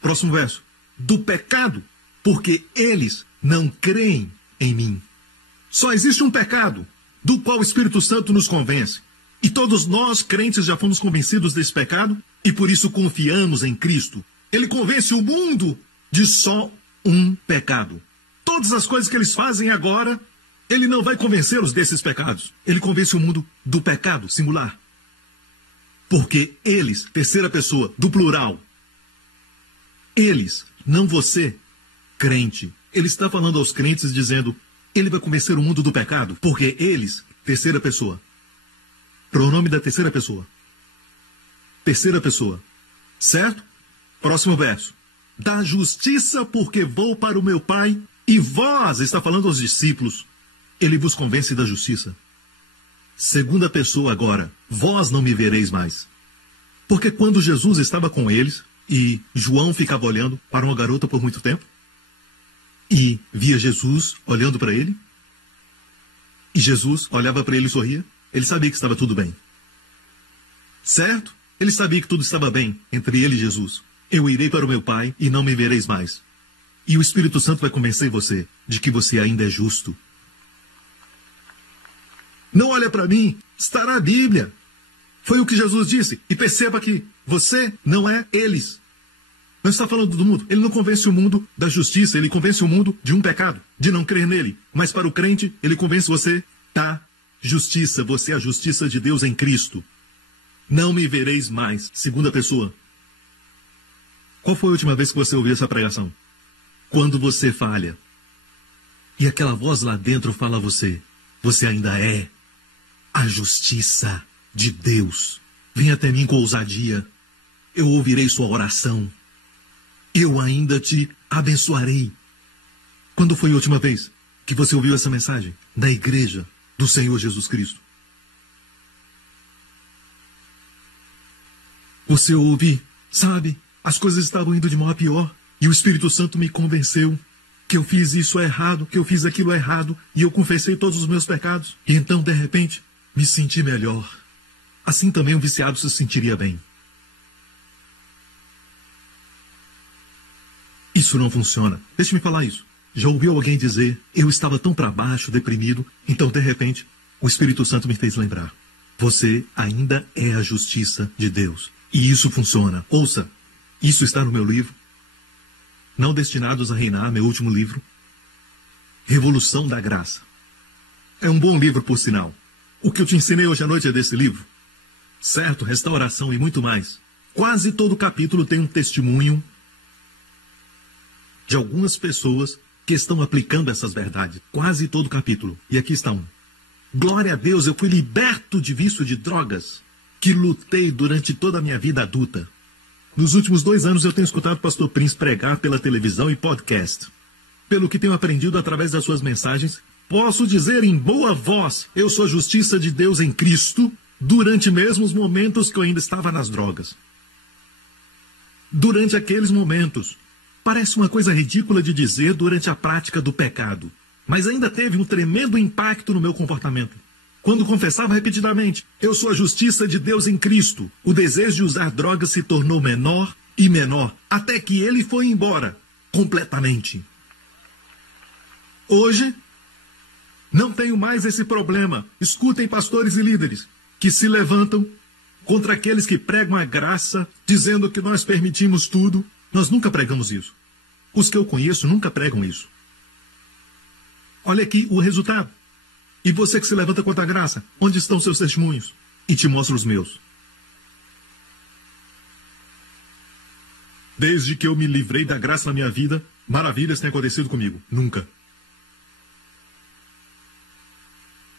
Próximo verso. Do pecado, porque eles não creem em mim. Só existe um pecado, do qual o Espírito Santo nos convence. E todos nós, crentes, já fomos convencidos desse pecado e por isso confiamos em Cristo. Ele convence o mundo de só um pecado. Todas as coisas que eles fazem agora, ele não vai convencê-los desses pecados. Ele convence o mundo do pecado, singular. Porque eles, terceira pessoa, do plural. Eles, não você, crente. Ele está falando aos crentes dizendo, ele vai convencer o mundo do pecado. Porque eles, terceira pessoa. Pronome da terceira pessoa. Terceira pessoa. Certo? Próximo verso. Da justiça, porque vou para o meu Pai, e vós, está falando aos discípulos, ele vos convence da justiça. Segunda pessoa agora, vós não me vereis mais. Porque quando Jesus estava com eles, e João ficava olhando para uma garota por muito tempo, e via Jesus olhando para ele, e Jesus olhava para ele e sorria, ele sabia que estava tudo bem. Certo? Ele sabia que tudo estava bem entre ele e Jesus. Eu irei para o meu Pai e não me vereis mais. E o Espírito Santo vai convencer você de que você ainda é justo. Não olha para mim, está na Bíblia. Foi o que Jesus disse. E perceba que você não é eles. Não está falando do mundo. Ele não convence o mundo da justiça, ele convence o mundo de um pecado, de não crer nele. Mas para o crente, ele convence você da justiça. Você é a justiça de Deus em Cristo. Não me vereis mais. Segunda pessoa. Qual foi a última vez que você ouviu essa pregação? Quando você falha. E aquela voz lá dentro fala a você. Você ainda é a justiça de Deus. Venha até mim com ousadia. Eu ouvirei sua oração. Eu ainda te abençoarei. Quando foi a última vez que você ouviu essa mensagem? Na igreja do Senhor Jesus Cristo. Você ouve, sabe, as coisas estavam indo de mal a pior, e o Espírito Santo me convenceu que eu fiz isso errado, que eu fiz aquilo errado, e eu confessei todos os meus pecados. E então, de repente, me senti melhor. Assim também um viciado se sentiria bem. Isso não funciona. Deixe-me falar isso. Já ouviu alguém dizer, eu estava tão para baixo, deprimido, então, de repente, o Espírito Santo me fez lembrar. Você ainda é a justiça de Deus. E isso funciona. Ouça, isso está no meu livro. Não Destinados a Reinar, meu último livro. Revolução da Graça. É um bom livro, por sinal. O que eu te ensinei hoje à noite é desse livro. Certo, restauração e muito mais. Quase todo capítulo tem um testemunho de algumas pessoas que estão aplicando essas verdades. Quase todo capítulo. E aqui está um. Glória a Deus, eu fui liberto de vício de drogas, que lutei durante toda a minha vida adulta. Nos últimos 2 anos eu tenho escutado o pastor Prince pregar pela televisão e podcast. Pelo que tenho aprendido através das suas mensagens, posso dizer em boa voz, eu sou a justiça de Deus em Cristo, durante mesmo os momentos que eu ainda estava nas drogas. Durante aqueles momentos, parece uma coisa ridícula de dizer durante a prática do pecado, mas ainda teve um tremendo impacto no meu comportamento. Quando confessava repetidamente, eu sou a justiça de Deus em Cristo, o desejo de usar drogas se tornou menor e menor, até que ele foi embora, completamente. Hoje, não tenho mais esse problema. Escutem pastores e líderes que se levantam contra aqueles que pregam a graça, dizendo que nós permitimos tudo. Nós nunca pregamos isso. Os que eu conheço nunca pregam isso. Olha aqui o resultado. E você que se levanta contra a graça, onde estão seus testemunhos? E te mostro os meus. Desde que eu me livrei da graça na minha vida, maravilhas têm acontecido comigo. Nunca.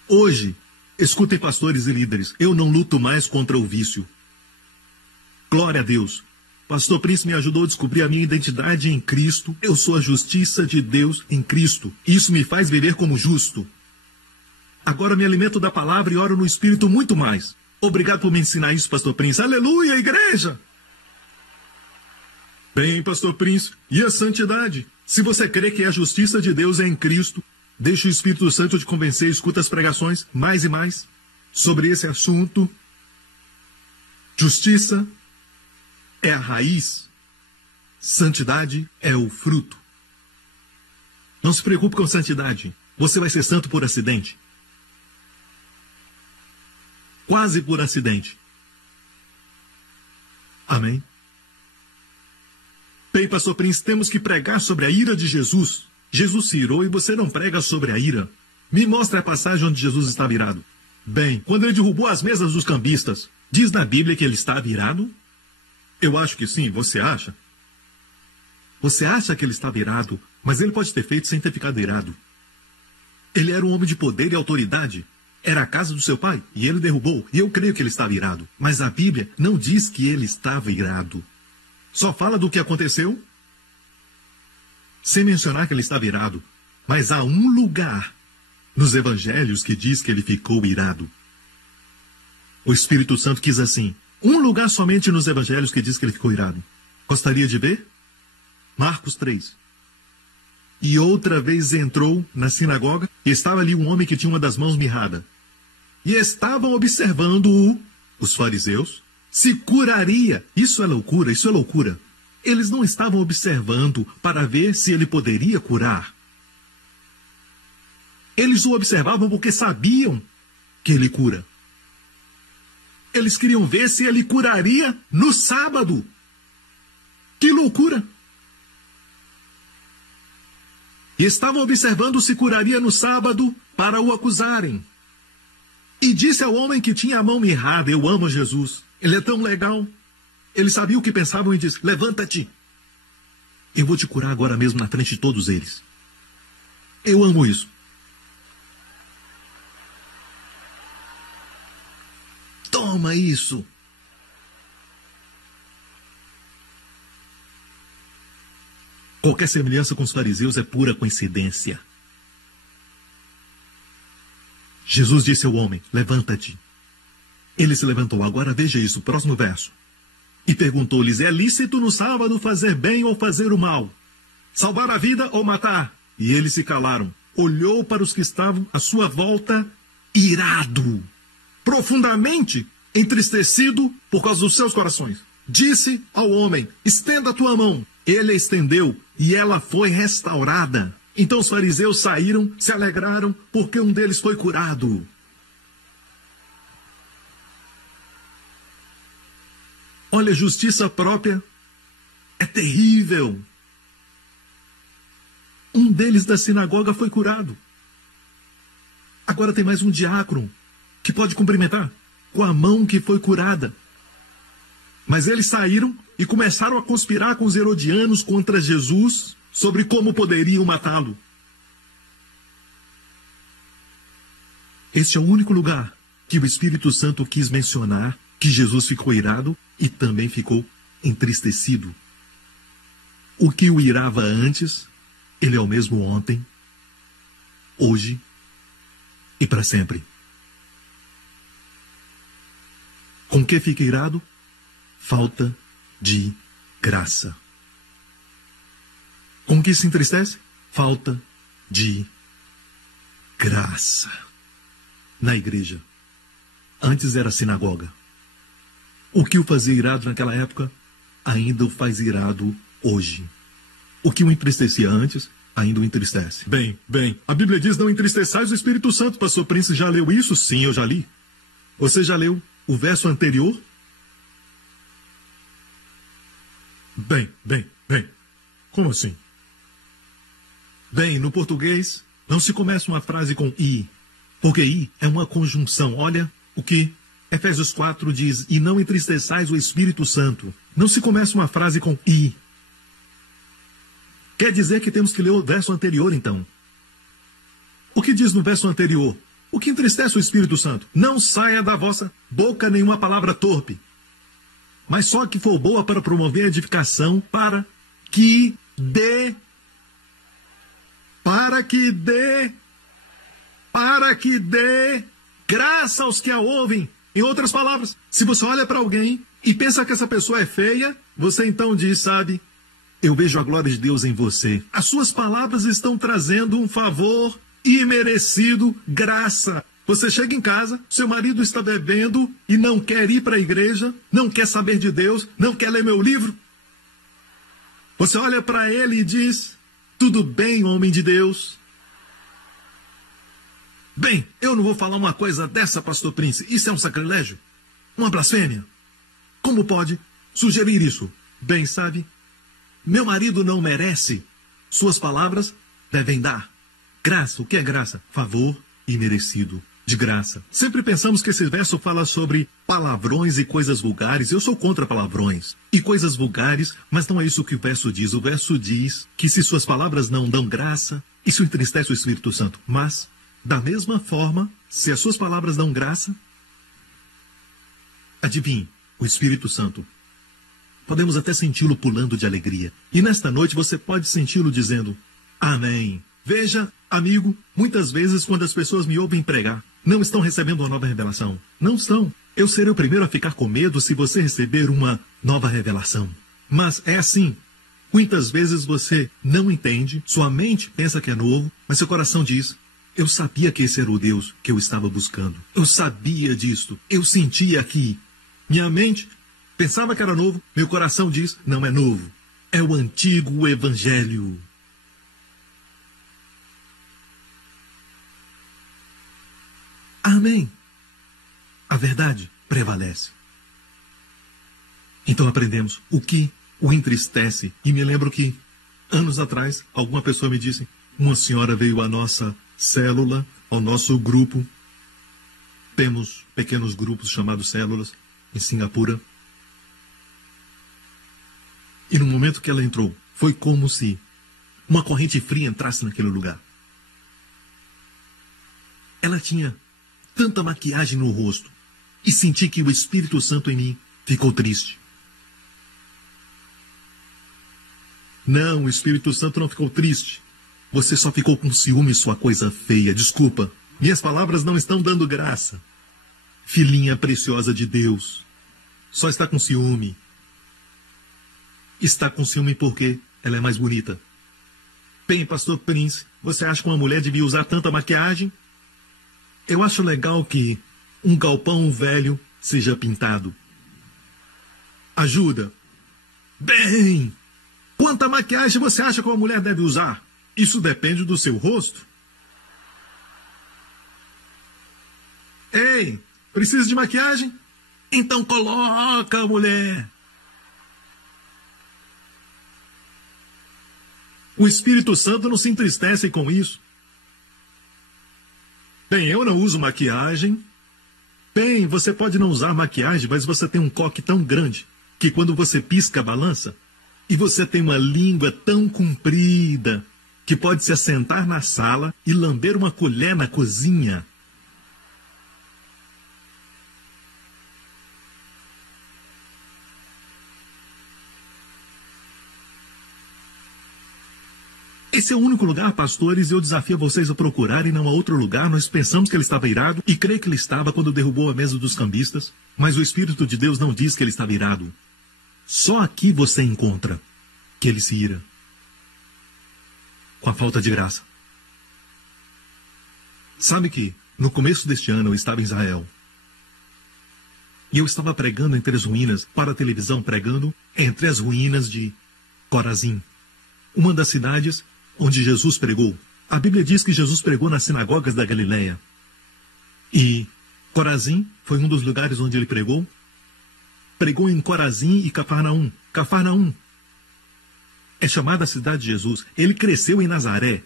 Hoje, escutem pastores e líderes, eu não luto mais contra o vício. Glória a Deus. Pastor Prince me ajudou a descobrir a minha identidade em Cristo. Eu sou a justiça de Deus em Cristo. Isso me faz viver como justo. Agora me alimento da palavra e oro no Espírito muito mais. Obrigado por me ensinar isso, Pastor Prince. Aleluia, igreja! Bem, Pastor Prince, e a santidade? Se você crê que a justiça de Deus é em Cristo, deixe o Espírito Santo te convencer e escuta as pregações mais e mais sobre esse assunto. Justiça é a raiz. Santidade é o fruto. Não se preocupe com santidade. Você vai ser santo por acidente. Quase por acidente. Amém? Bem, Pastor Prince, temos que pregar sobre a ira de Jesus. Jesus se irou e você não prega sobre a ira. Me mostre a passagem onde Jesus estava irado. Bem, quando ele derrubou as mesas dos cambistas, diz na Bíblia que ele estava irado? Eu acho que sim, você acha? Você acha que ele estava irado, mas ele pode ter feito sem ter ficado irado. Ele era um homem de poder e autoridade. Era a casa do seu pai, e ele derrubou, e eu creio que ele estava irado. Mas a Bíblia não diz que ele estava irado. Só fala do que aconteceu, sem mencionar que ele estava irado. Mas há um lugar nos evangelhos que diz que ele ficou irado. O Espírito Santo quis assim. Um lugar somente nos evangelhos que diz que ele ficou irado. Gostaria de ver? Marcos 3. E outra vez entrou na sinagoga, e estava ali um homem que tinha uma das mãos mirrada. E estavam observando-o, os fariseus, se curaria. Isso é loucura, isso é loucura. Eles não estavam observando para ver se ele poderia curar. Eles o observavam porque sabiam que ele cura. Eles queriam ver se ele curaria no sábado. Que loucura! E estavam observando se curaria no sábado para o acusarem. E disse ao homem que tinha a mão mirrada, eu amo Jesus, ele é tão legal. Ele sabia o que pensavam e disse, levanta-te. Eu vou te curar agora mesmo na frente de todos eles. Eu amo isso. Toma isso. Qualquer semelhança com os fariseus é pura coincidência. Jesus disse ao homem: levanta-te. Ele se levantou. Agora veja isso, próximo verso. E perguntou-lhes: é lícito no sábado fazer bem ou fazer o mal? Salvar a vida ou matar? E eles se calaram. Olhou para os que estavam à sua volta, irado, profundamente entristecido por causa dos seus corações. Disse ao homem: estenda a tua mão. Ele a estendeu e ela foi restaurada. Então os fariseus saíram, se alegraram, porque um deles foi curado. Olha, justiça própria é terrível. Um deles da sinagoga foi curado. Agora tem mais um diácono que pode cumprimentar com a mão que foi curada. Mas eles saíram e começaram a conspirar com os herodianos contra Jesus sobre como poderiam matá-lo. Este é o único lugar que o Espírito Santo quis mencionar que Jesus ficou irado e também ficou entristecido. O que o irava antes, ele é o mesmo ontem, hoje e para sempre. Com que fica irado? Falta de graça. Com que se entristece? Falta de graça. Na igreja. Antes era sinagoga. O que o fazia irado naquela época, ainda o faz irado hoje. O que o entristecia antes, ainda o entristece. Bem, a Bíblia diz: não entristeçais o Espírito Santo. Pastor Prince já leu isso? Sim, eu já li. Você já leu o verso anterior? Bem. Como assim? Bem, no português, não se começa uma frase com i, porque i é uma conjunção. Olha o que Efésios 4 diz: e não entristeçais o Espírito Santo. Não se começa uma frase com i. Quer dizer que temos que ler o verso anterior, então. O que diz no verso anterior? O que entristece o Espírito Santo? Não saia da vossa boca nenhuma palavra torpe, mas só que for boa para promover a edificação, para que dê graça aos que a ouvem. Em outras palavras, se você olha para alguém e pensa que essa pessoa é feia, você então diz: sabe, eu vejo a glória de Deus em você. As suas palavras estão trazendo um favor imerecido, graça. Você chega em casa, seu marido está bebendo e não quer ir para a igreja, não quer saber de Deus, não quer ler meu livro. Você olha para ele e diz: tudo bem, homem de Deus? Bem, eu não vou falar uma coisa dessa, pastor Prince. Isso é um sacrilégio? Uma blasfêmia? Como pode sugerir isso? Bem, sabe, meu marido não merece. Suas palavras devem dar graça. O que é graça? Favor imerecido. De graça. Sempre pensamos que esse verso fala sobre palavrões e coisas vulgares. Eu sou contra palavrões e coisas vulgares, mas não é isso que o verso diz. O verso diz que se suas palavras não dão graça, isso entristece o Espírito Santo. Mas, da mesma forma, se as suas palavras dão graça, adivinhe, o Espírito Santo, podemos até senti-lo pulando de alegria. E nesta noite você pode senti-lo dizendo: amém. Veja, amigo, muitas vezes quando as pessoas me ouvem pregar, não estão recebendo uma nova revelação. Não estão. Eu serei o primeiro a ficar com medo se você receber uma nova revelação. Mas é assim. Muitas vezes você não entende, sua mente pensa que é novo, mas seu coração diz: eu sabia que esse era o Deus que eu estava buscando. Eu sabia disto. Eu sentia aqui. Minha mente pensava que era novo, meu coração diz: não é novo. É o antigo evangelho. Amém. A verdade prevalece. Então aprendemos o que o entristece. E me lembro que, anos atrás, alguma pessoa me disse: uma senhora veio à nossa célula, ao nosso grupo. Temos pequenos grupos chamados células em Singapura. E no momento que ela entrou, foi como se uma corrente fria entrasse naquele lugar. Ela tinha tanta maquiagem no rosto e senti que o Espírito Santo em mim ficou triste. Não, o Espírito Santo não ficou triste. Você só ficou com ciúme, sua coisa feia. Desculpa, Minhas palavras não estão dando graça. Filhinha preciosa de Deus, só está com ciúme. Está com ciúme porque ela é mais bonita. Bem, pastor Prince, você acha que uma mulher devia usar tanta maquiagem? Eu acho legal que um galpão velho seja pintado. Ajuda. Bem, quanta maquiagem você acha que uma mulher deve usar? Isso depende do seu rosto. Ei, precisa de maquiagem? Então coloca, mulher. O Espírito Santo não se entristece com isso. Bem, eu não uso maquiagem. Bem, você pode não usar maquiagem, mas você tem um coque tão grande que quando você pisca balança, e você tem uma língua tão comprida que pode se assentar na sala e lamber uma colher na cozinha. Esse é o único lugar, pastores, e eu desafio vocês a procurarem, não há outro lugar. Nós pensamos que ele estava irado, e creio que ele estava quando derrubou a mesa dos cambistas, mas o Espírito de Deus não diz que ele estava irado. Só aqui você encontra que ele se ira com a falta de graça. Sabe que, no começo deste ano, eu estava em Israel, e eu estava pregando entre as ruínas, para a televisão pregando, entre as ruínas de Corazim, uma das cidades onde Jesus pregou. A Bíblia diz que Jesus pregou nas sinagogas da Galileia. E Corazim foi um dos lugares onde ele pregou. Pregou em Corazim e Cafarnaum. Cafarnaum é chamada a cidade de Jesus. Ele cresceu em Nazaré.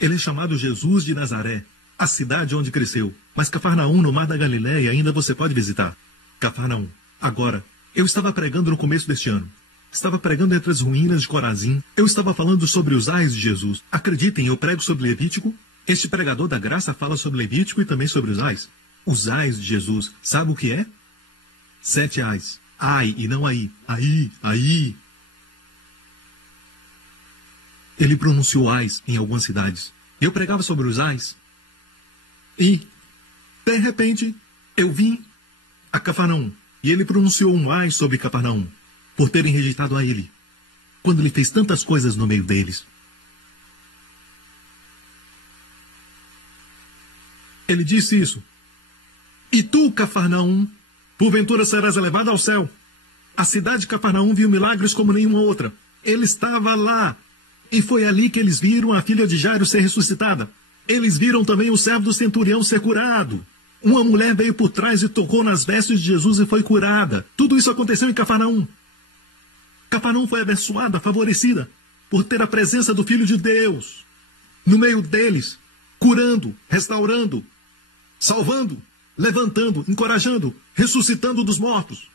Ele é chamado Jesus de Nazaré, a cidade onde cresceu. Mas Cafarnaum, no mar da Galileia, ainda você pode visitar. Cafarnaum. Agora, eu estava pregando no começo deste ano. Estava pregando entre as ruínas de Corazim. Eu estava falando sobre os ais de Jesus. Acreditem, eu prego sobre Levítico. Este pregador da graça fala sobre Levítico e também sobre os ais. Os ais de Jesus. Sabe o que é? 7 ais. Ai e não aí. Aí. Ele pronunciou ais em algumas cidades. Eu pregava sobre os ais. E, de repente, eu vim a Cafarnaum. E ele pronunciou um ai sobre Cafarnaum, por terem rejeitado a ele, quando ele fez tantas coisas no meio deles. Ele disse isso. E tu, Cafarnaum, porventura serás elevado ao céu. A cidade de Cafarnaum viu milagres como nenhuma outra. Ele estava lá. E foi ali que eles viram a filha de Jairo ser ressuscitada. Eles viram também o servo do centurião ser curado. Uma mulher veio por trás e tocou nas vestes de Jesus e foi curada. Tudo isso aconteceu em Cafarnaum. Cafarnaum foi abençoada, favorecida, por ter a presença do Filho de Deus no meio deles, curando, restaurando, salvando, levantando, encorajando, ressuscitando dos mortos.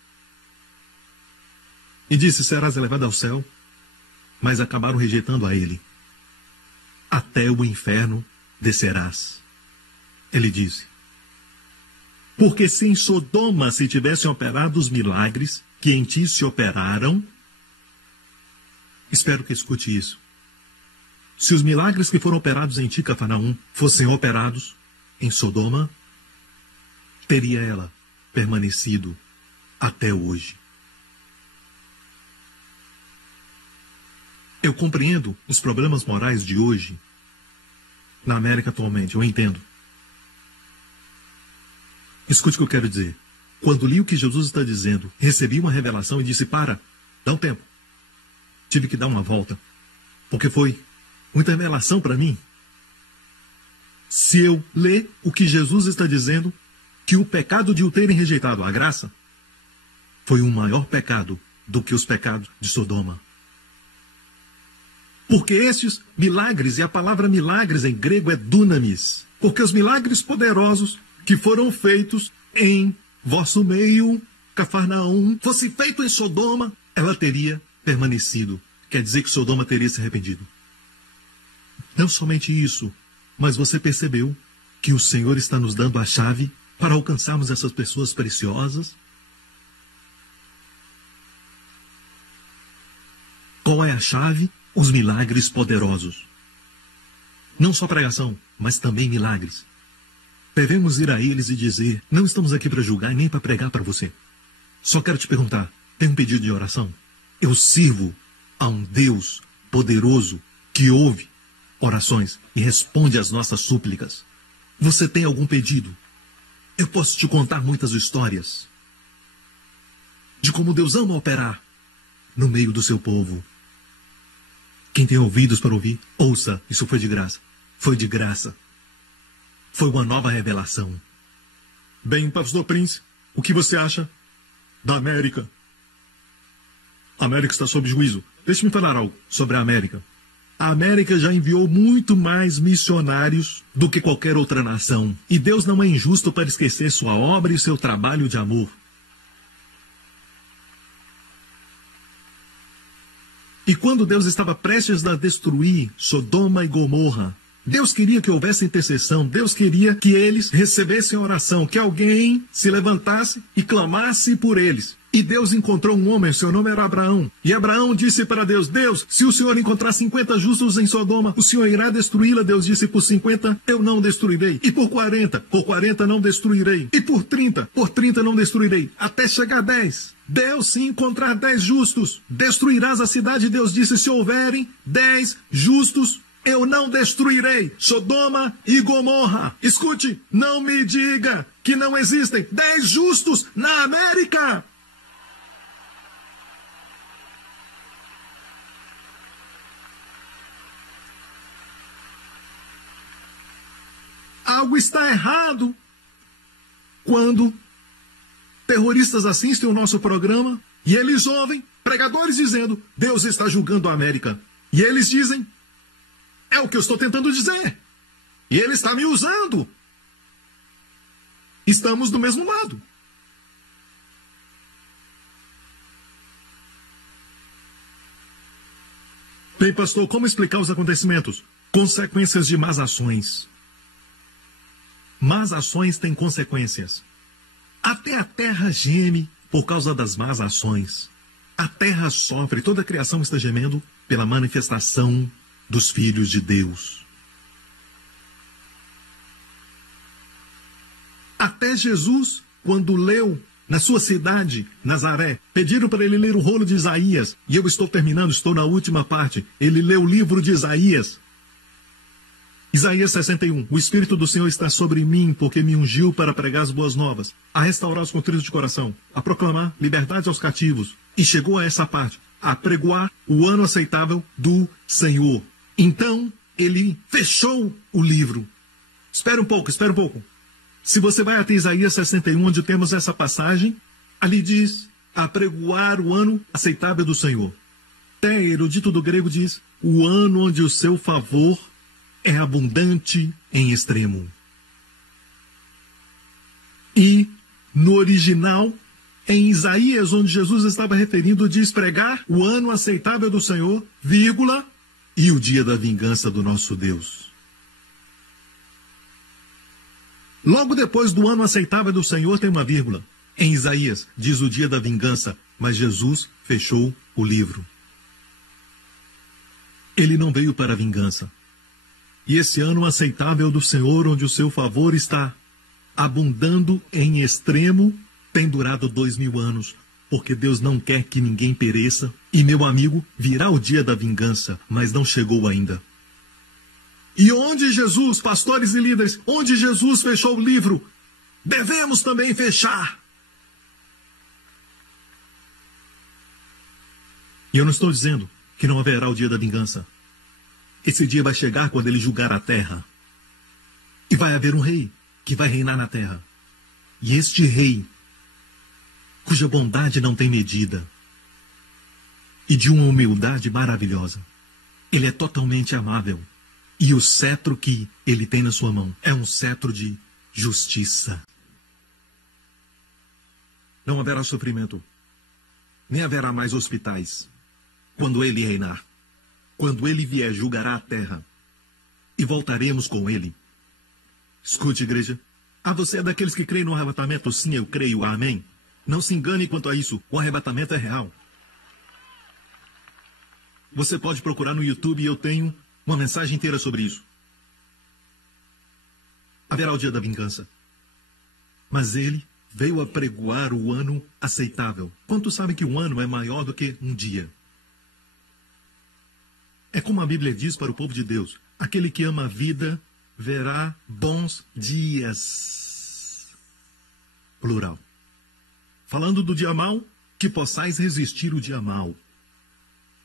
E disse, serás elevado ao céu, mas acabaram rejeitando a ele. Até o inferno descerás. Ele disse, porque se em Sodoma se tivessem operado os milagres que em ti se operaram, espero que escute isso. Se os milagres que foram operados em ti, Cafarnaum, fossem operados em Sodoma, teria ela permanecido até hoje. Eu compreendo os problemas morais de hoje na América atualmente, eu entendo. Escute o que eu quero dizer. Quando li o que Jesus está dizendo, recebi uma revelação e disse, para, dá um tempo. Tive que dar uma volta, porque foi muita revelação para mim. Se eu ler o que Jesus está dizendo, que o pecado de o terem rejeitado a graça foi um maior pecado do que os pecados de Sodoma. Porque estes milagres, e a palavra milagres em grego é dunamis, porque os milagres poderosos que foram feitos em vosso meio, Cafarnaum, fosse feito em Sodoma, ela teria permanecido. Quer dizer que Sodoma teria se arrependido. Não somente isso, mas você percebeu que o Senhor está nos dando a chave para alcançarmos essas pessoas preciosas? Qual é a chave? Os milagres poderosos. Não só pregação, mas também milagres. Devemos ir a eles e dizer: não estamos aqui para julgar e nem para pregar para você. Só quero te perguntar, tem um pedido de oração? Eu sirvo a um Deus poderoso que ouve orações e responde às nossas súplicas. Você tem algum pedido? Eu posso te contar muitas histórias de como Deus ama operar no meio do seu povo. Quem tem ouvidos para ouvir, ouça. Isso foi de graça. Foi de graça. Foi uma nova revelação. Bem, pastor Prince, o que você acha da América? A América está sob juízo. Deixe-me falar algo sobre a América. A América já enviou muito mais missionários do que qualquer outra nação. E Deus não é injusto para esquecer sua obra e seu trabalho de amor. E quando Deus estava prestes a destruir Sodoma e Gomorra, Deus queria que houvesse intercessão, Deus queria que eles recebessem oração, que alguém se levantasse e clamasse por eles. E Deus encontrou um homem, seu nome era Abraão. E Abraão disse para Deus: Deus, se o Senhor encontrar 50 justos em Sodoma, o Senhor irá destruí-la? Deus disse: por 50 eu não destruirei. E por 40 não destruirei. E por 30 não destruirei. Até chegar a 10. Deus, se encontrar 10 justos, destruirás a cidade. Deus disse: se houverem 10 justos, eu não destruirei Sodoma e Gomorra. Escute, não me diga que não existem 10 justos na América. Algo está errado quando terroristas assistem o nosso programa e eles ouvem pregadores dizendo: Deus está julgando a América. E eles dizem: é o que eu estou tentando dizer. E ele está me usando. Estamos do mesmo lado. Bem, pastor, como explicar os acontecimentos? Consequências de más ações. Más ações têm consequências. Até a terra geme por causa das más ações. A terra sofre, toda a criação está gemendo pela manifestação dos filhos de Deus. Até Jesus, quando leu na sua cidade, Nazaré, pediram para ele ler o rolo de Isaías. E eu estou terminando, estou na última parte. Ele leu o livro de Isaías. Isaías 61. O Espírito do Senhor está sobre mim, porque me ungiu para pregar as boas novas, a restaurar os contritos de coração, a proclamar liberdade aos cativos. E chegou a essa parte, a pregoar o ano aceitável do Senhor. Então, ele fechou o livro. Espera um pouco. Se você vai até Isaías 61, onde temos essa passagem, ali diz: a pregoar o ano aceitável do Senhor. Até erudito do grego diz: o ano onde o seu favor é abundante em extremo. E, no original, em Isaías, onde Jesus estava referindo, diz: pregar o ano aceitável do Senhor, vírgula, e o dia da vingança do nosso Deus. Logo depois do ano aceitável do Senhor tem uma vírgula. Em Isaías diz o dia da vingança, mas Jesus fechou o livro. Ele não veio para a vingança. E esse ano aceitável do Senhor, onde o seu favor está abundando em extremo, tem durado 2000 anos. Porque Deus não quer que ninguém pereça. E, meu amigo, virá o dia da vingança, mas não chegou ainda. E onde Jesus, pastores e líderes, onde Jesus fechou o livro, devemos também fechar. E eu não estou dizendo que não haverá o dia da vingança. Esse dia vai chegar quando ele julgar a terra. E vai haver um rei que vai reinar na terra. E este rei, cuja bondade não tem medida, e de uma humildade maravilhosa. Ele é totalmente amável. E o cetro que ele tem na sua mão é um cetro de justiça. Não haverá sofrimento, nem haverá mais hospitais, quando ele reinar. Quando ele vier, julgará a terra, e voltaremos com ele. Escute, igreja. Você é daqueles que creem no arrebatamento? Sim, eu creio. Amém. Não se engane quanto a isso. O arrebatamento é real. Você pode procurar no YouTube e eu tenho uma mensagem inteira sobre isso. haverá o dia da vingança. Mas ele veio apregoar o ano aceitável. Quantos sabem que um ano é maior do que um dia? É como a Bíblia diz para o povo de Deus: aquele que ama a vida verá bons dias. Plural. Falando do dia mau, que possais resistir o dia mau.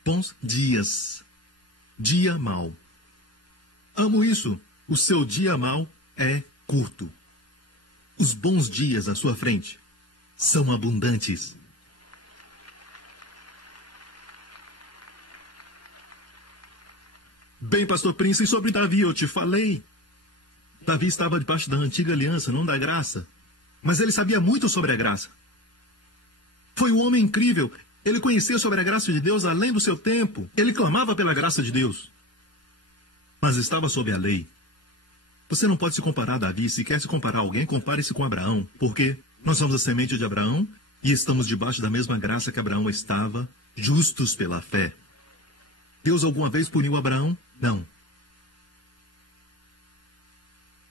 Bons dias. Dia mau. Amo isso. O seu dia mau é curto. Os bons dias à sua frente são abundantes. Bem, pastor Prince, sobre Davi eu te falei. Davi estava debaixo da antiga aliança, não da graça. Mas ele sabia muito sobre a graça. Foi um homem incrível. Ele conhecia sobre a graça de Deus além do seu tempo. Ele clamava pela graça de Deus. Mas estava sob a lei. Você não pode se comparar a Davi. Se quer se comparar a alguém, compare-se com Abraão. Porque nós somos a semente de Abraão e estamos debaixo da mesma graça que Abraão estava, justos pela fé. Deus alguma vez puniu Abraão? Não.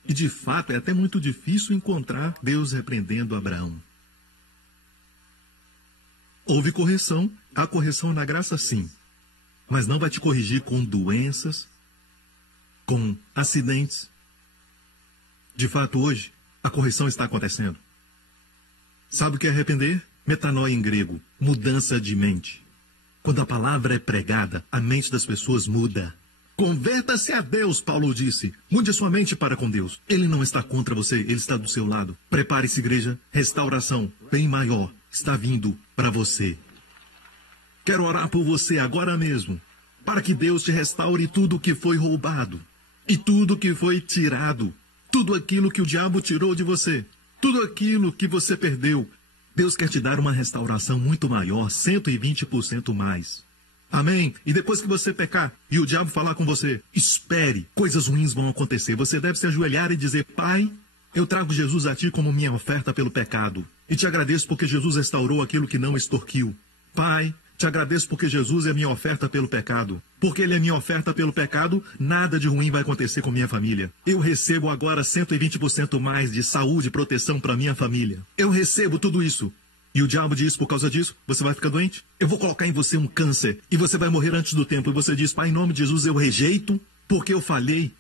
E de fato é até muito difícil encontrar Deus repreendendo Abraão. Houve correção, há correção na graça sim. Mas não vai te corrigir com doenças, com acidentes. De fato hoje, a correção está acontecendo. Sabe o que é arrepender? Metanoia em grego, mudança de mente. Quando a palavra é pregada, a mente das pessoas muda. Converta-se a Deus, Paulo disse. Mude a sua mente para com Deus. Ele não está contra você, ele está do seu lado. Prepare-se, igreja. Restauração bem maior está vindo para você. Quero orar por você agora mesmo, para que Deus te restaure tudo o que foi roubado e tudo que foi tirado. Tudo aquilo que o diabo tirou de você. Tudo aquilo que você perdeu. Deus quer te dar uma restauração muito maior, 120% mais. Amém? E depois que você pecar e o diabo falar com você, espere, coisas ruins vão acontecer. Você deve se ajoelhar e dizer: Pai, eu trago Jesus a Ti como minha oferta pelo pecado. E te agradeço porque Jesus restaurou aquilo que não extorquiu. Pai, te agradeço porque Jesus é minha oferta pelo pecado. Porque Ele é minha oferta pelo pecado, nada de ruim vai acontecer com minha família. Eu recebo agora 120% mais de saúde e proteção para minha família. Eu recebo tudo isso. E o diabo diz: por causa disso, você vai ficar doente? Eu vou colocar em você um câncer e você vai morrer antes do tempo. E você diz: Pai, em nome de Jesus, eu rejeito porque eu falhei.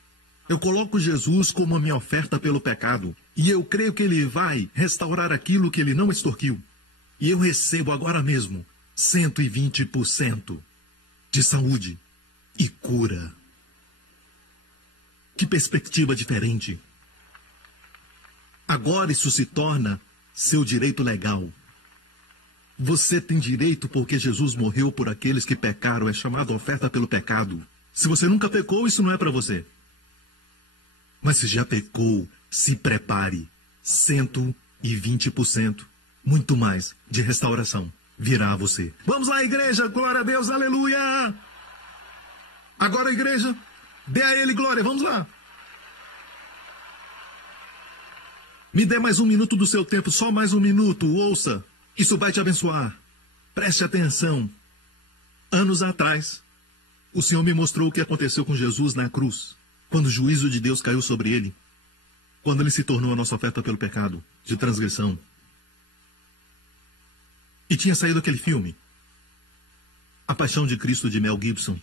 Eu coloco Jesus como a minha oferta pelo pecado. E eu creio que Ele vai restaurar aquilo que Ele não extorquiu. E eu recebo agora mesmo 120% de saúde e cura. Que perspectiva diferente. Agora isso se torna seu direito legal. Você tem direito porque Jesus morreu por aqueles que pecaram. É chamado oferta pelo pecado. Se você nunca pecou, isso não é para você. Mas se já pecou, se prepare. 120%, muito mais de restauração virá a você. Vamos lá, igreja, glória a Deus, aleluia! Agora, igreja, dê a Ele glória, vamos lá. Me dê mais um minuto do seu tempo, só mais um minuto, ouça. Isso vai te abençoar. Preste atenção. Anos atrás, o Senhor me mostrou o que aconteceu com Jesus na cruz, quando o juízo de Deus caiu sobre Ele, quando Ele se tornou a nossa oferta pelo pecado, de transgressão. E tinha saído aquele filme, A Paixão de Cristo, de Mel Gibson.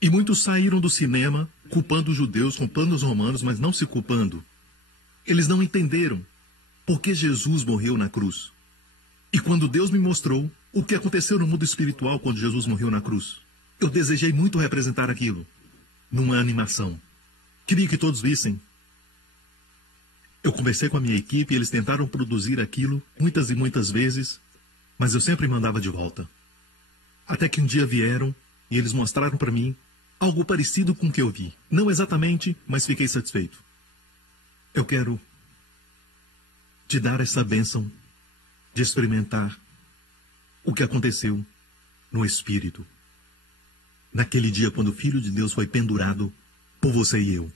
E muitos saíram do cinema culpando os judeus, culpando os romanos, mas não se culpando. Eles não entenderam por que Jesus morreu na cruz. E quando Deus me mostrou o que aconteceu no mundo espiritual quando Jesus morreu na cruz, eu desejei muito representar aquilo numa animação. Queria que todos vissem. Eu conversei com a minha equipe e eles tentaram produzir aquilo muitas e muitas vezes, mas eu sempre mandava de volta. Até que um dia vieram e eles mostraram para mim algo parecido com o que eu vi. Não exatamente, mas fiquei satisfeito. Eu quero te dar essa bênção de experimentar o que aconteceu no Espírito. Naquele dia quando o Filho de Deus foi pendurado por você e eu.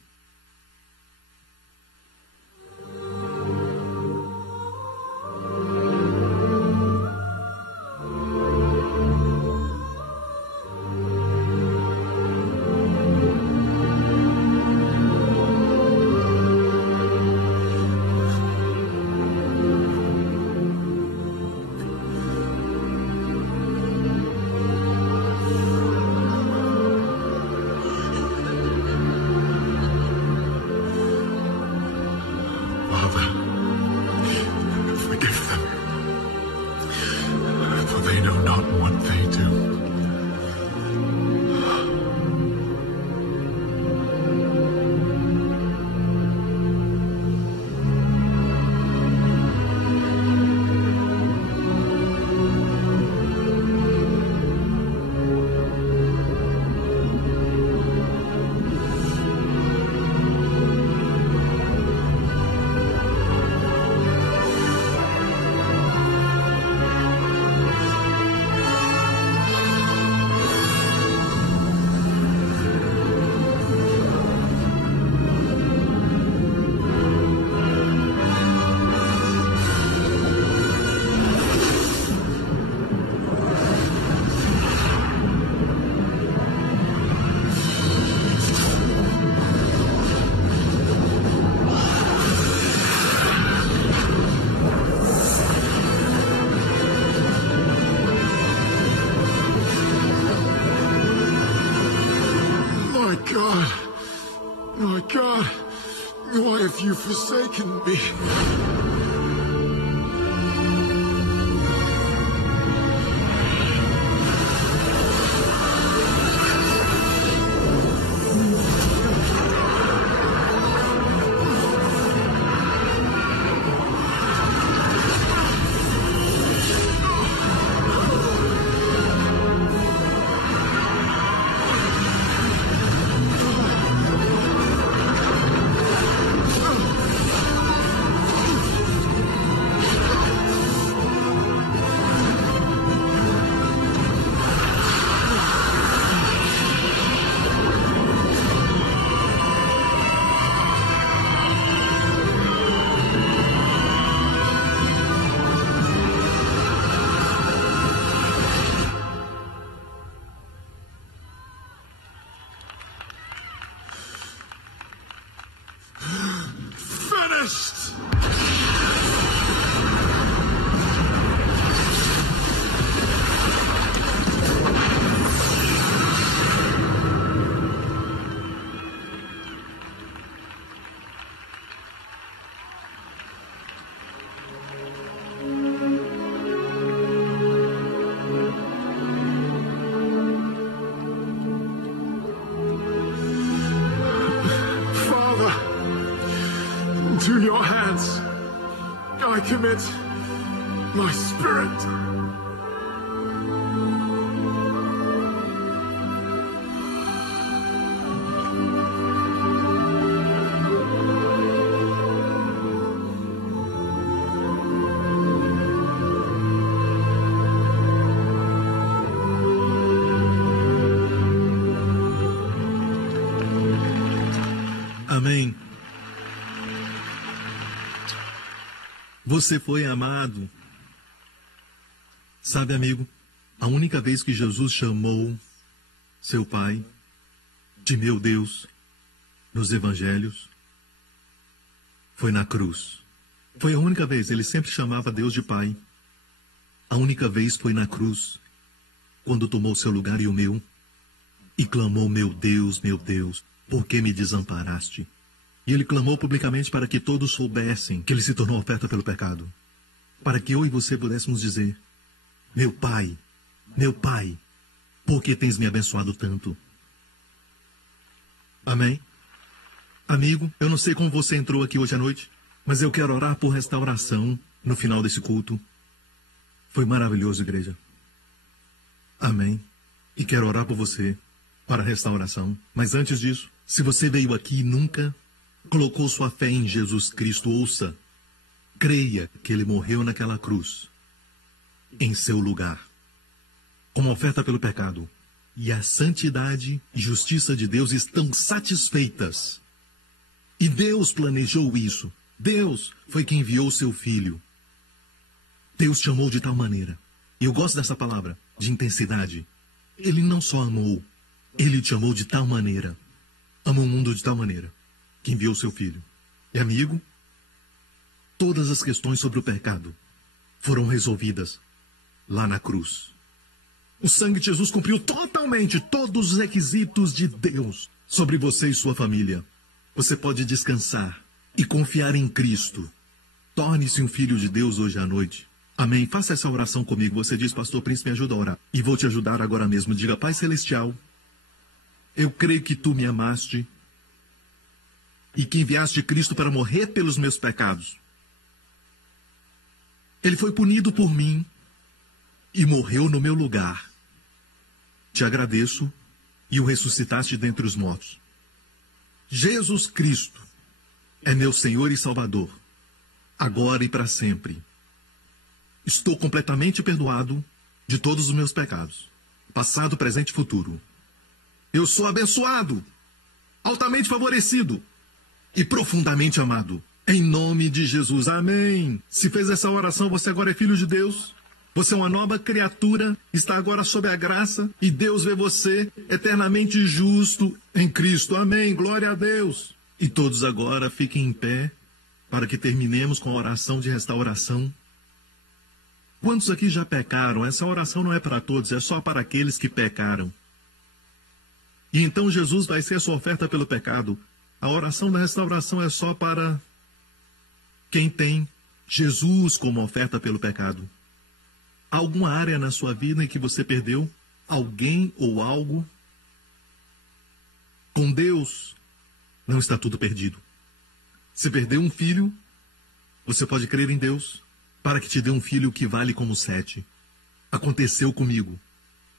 my God, why have you forsaken me? To your hands, I commit my spirit. Amém. Você foi amado. Sabe, amigo, a única vez que Jesus chamou seu Pai de meu Deus nos evangelhos foi na cruz. Foi a única vez. Ele sempre chamava Deus de Pai. A única vez foi na cruz, quando tomou seu lugar e o meu, e clamou: meu Deus, por que me desamparaste? E ele clamou publicamente para que todos soubessem que ele se tornou oferta pelo pecado. Para que eu e você pudéssemos dizer: meu Pai, por que tens me abençoado tanto? Amém? Amigo, eu não sei como você entrou aqui hoje à noite, mas eu quero orar por restauração no final desse culto. Foi maravilhoso, igreja. Amém. E quero orar por você para restauração. Mas antes disso, se você veio aqui e nunca colocou sua fé em Jesus Cristo, ouça, creia que ele morreu naquela cruz, em seu lugar, como oferta pelo pecado, e a santidade e justiça de Deus estão satisfeitas. E Deus planejou isso. Deus foi quem enviou seu Filho. Deus te amou de tal maneira, e eu gosto dessa palavra, de intensidade. Ele não só amou, ele te amou de tal maneira, amou o mundo de tal maneira, que enviou seu Filho. E amigo, todas as questões sobre o pecado foram resolvidas lá na cruz. O sangue de Jesus cumpriu totalmente todos os requisitos de Deus sobre você e sua família. Você pode descansar e confiar em Cristo. Torne-se um filho de Deus hoje à noite. Amém? Faça essa oração comigo. Você diz: pastor Príncipe, me ajuda a orar. E vou te ajudar agora mesmo. Diga: Pai Celestial, eu creio que tu me amaste e que enviaste Cristo para morrer pelos meus pecados. Ele foi punido por mim e morreu no meu lugar. Te agradeço e o ressuscitaste dentre os mortos. Jesus Cristo é meu Senhor e Salvador, agora e para sempre. Estou completamente perdoado de todos os meus pecados, passado, presente e futuro. Eu sou abençoado, altamente favorecido e profundamente amado. Em nome de Jesus, amém. Se fez essa oração, você agora é filho de Deus. Você é uma nova criatura, está agora sob a graça, e Deus vê você eternamente justo em Cristo. Amém, glória a Deus. E todos agora fiquem em pé, para que terminemos com a oração de restauração. Quantos aqui já pecaram? Essa oração não é para todos, é só para aqueles que pecaram. E então Jesus vai ser a sua oferta pelo pecado. A oração da restauração é só para quem tem Jesus como oferta pelo pecado. Há alguma área na sua vida em que você perdeu alguém ou algo? Com Deus, não está tudo perdido. Se perdeu um filho, você pode crer em Deus para que te dê um filho que vale como 7. Aconteceu comigo.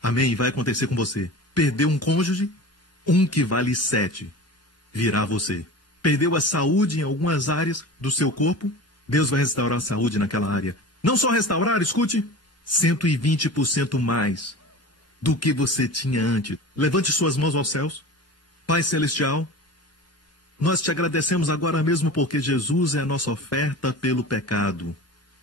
Amém? E vai acontecer com você. Perdeu um cônjuge, um que vale 7 virá você. Perdeu a saúde em algumas áreas do seu corpo, Deus vai restaurar a saúde naquela área. Não só restaurar, escute, 120% mais do que você tinha antes. Levante suas mãos aos céus. Pai Celestial, nós te agradecemos agora mesmo porque Jesus é a nossa oferta pelo pecado.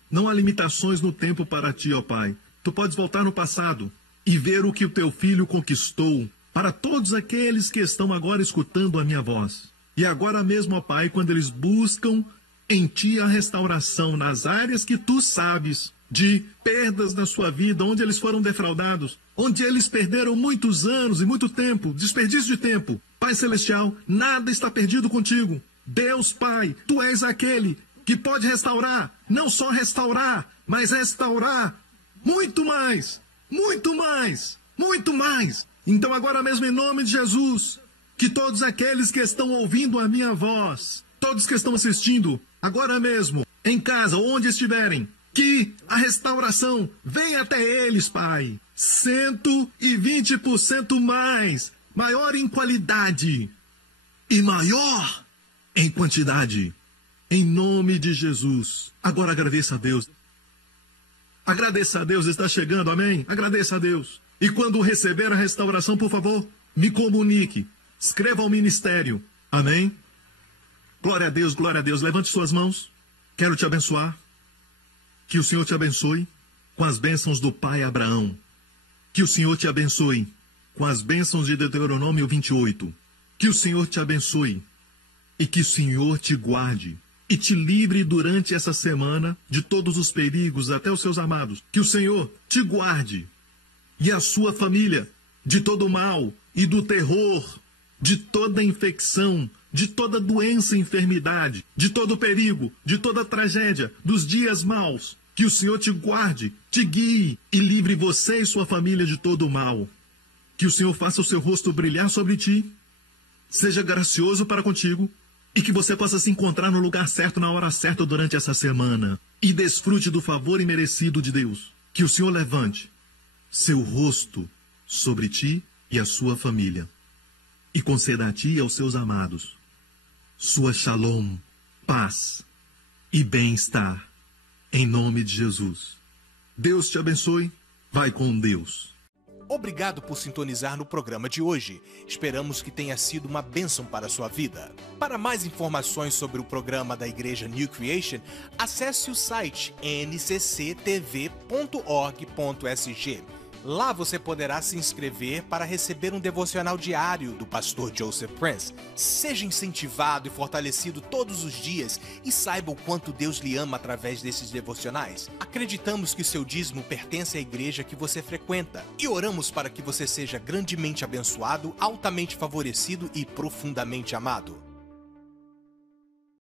Não há limitações no tempo para ti, ó Pai. Tu podes voltar no passado e ver o que o teu filho conquistou para todos aqueles que estão agora escutando a minha voz. E agora mesmo, ó Pai, quando eles buscam em ti a restauração nas áreas que tu sabes de perdas na sua vida, onde eles foram defraudados, onde eles perderam muitos anos e muito tempo, desperdício de tempo. Pai Celestial, nada está perdido contigo. Deus Pai, tu és aquele que pode restaurar, não só restaurar, mas restaurar muito mais, muito mais, muito mais. Então agora mesmo em nome de Jesus, que todos aqueles que estão ouvindo a minha voz, todos que estão assistindo, agora mesmo, em casa, onde estiverem, que a restauração venha até eles, Pai. 120% mais, maior em qualidade e maior em quantidade. Em nome de Jesus. Agora agradeça a Deus. Agradeça a Deus, está chegando, amém? Agradeça a Deus. E quando receber a restauração, por favor, me comunique. Escreva ao ministério. Amém? Glória a Deus, glória a Deus. Levante suas mãos. Quero te abençoar. Que o Senhor te abençoe com as bênçãos do pai Abraão. Que o Senhor te abençoe com as bênçãos de Deuteronômio 28. Que o Senhor te abençoe e que o Senhor te guarde e te livre durante essa semana de todos os perigos, até os seus amados. Que o Senhor te guarde e a sua família de todo o mal e do terror, de toda infecção, de toda doença e enfermidade, de todo perigo, de toda tragédia, dos dias maus. Que o Senhor te guarde, te guie e livre você e sua família de todo o mal. Que o Senhor faça o seu rosto brilhar sobre ti, seja gracioso para contigo e que você possa se encontrar no lugar certo, na hora certa durante essa semana e desfrute do favor imerecido de Deus. Que o Senhor levante seu rosto sobre ti e a sua família e conceda a ti e aos seus amados sua shalom, paz e bem-estar, em nome de Jesus. Deus te abençoe. Vai com Deus. Obrigado por sintonizar no programa de hoje. Esperamos que tenha sido uma bênção para a sua vida. Para mais informações sobre o programa da Igreja New Creation, acesse o site ncctv.org.sg. Lá você poderá se inscrever para receber um devocional diário do pastor Joseph Prince. Seja incentivado e fortalecido todos os dias e saiba o quanto Deus lhe ama através desses devocionais. Acreditamos que seu dízimo pertence à igreja que você frequenta e oramos para que você seja grandemente abençoado, altamente favorecido e profundamente amado.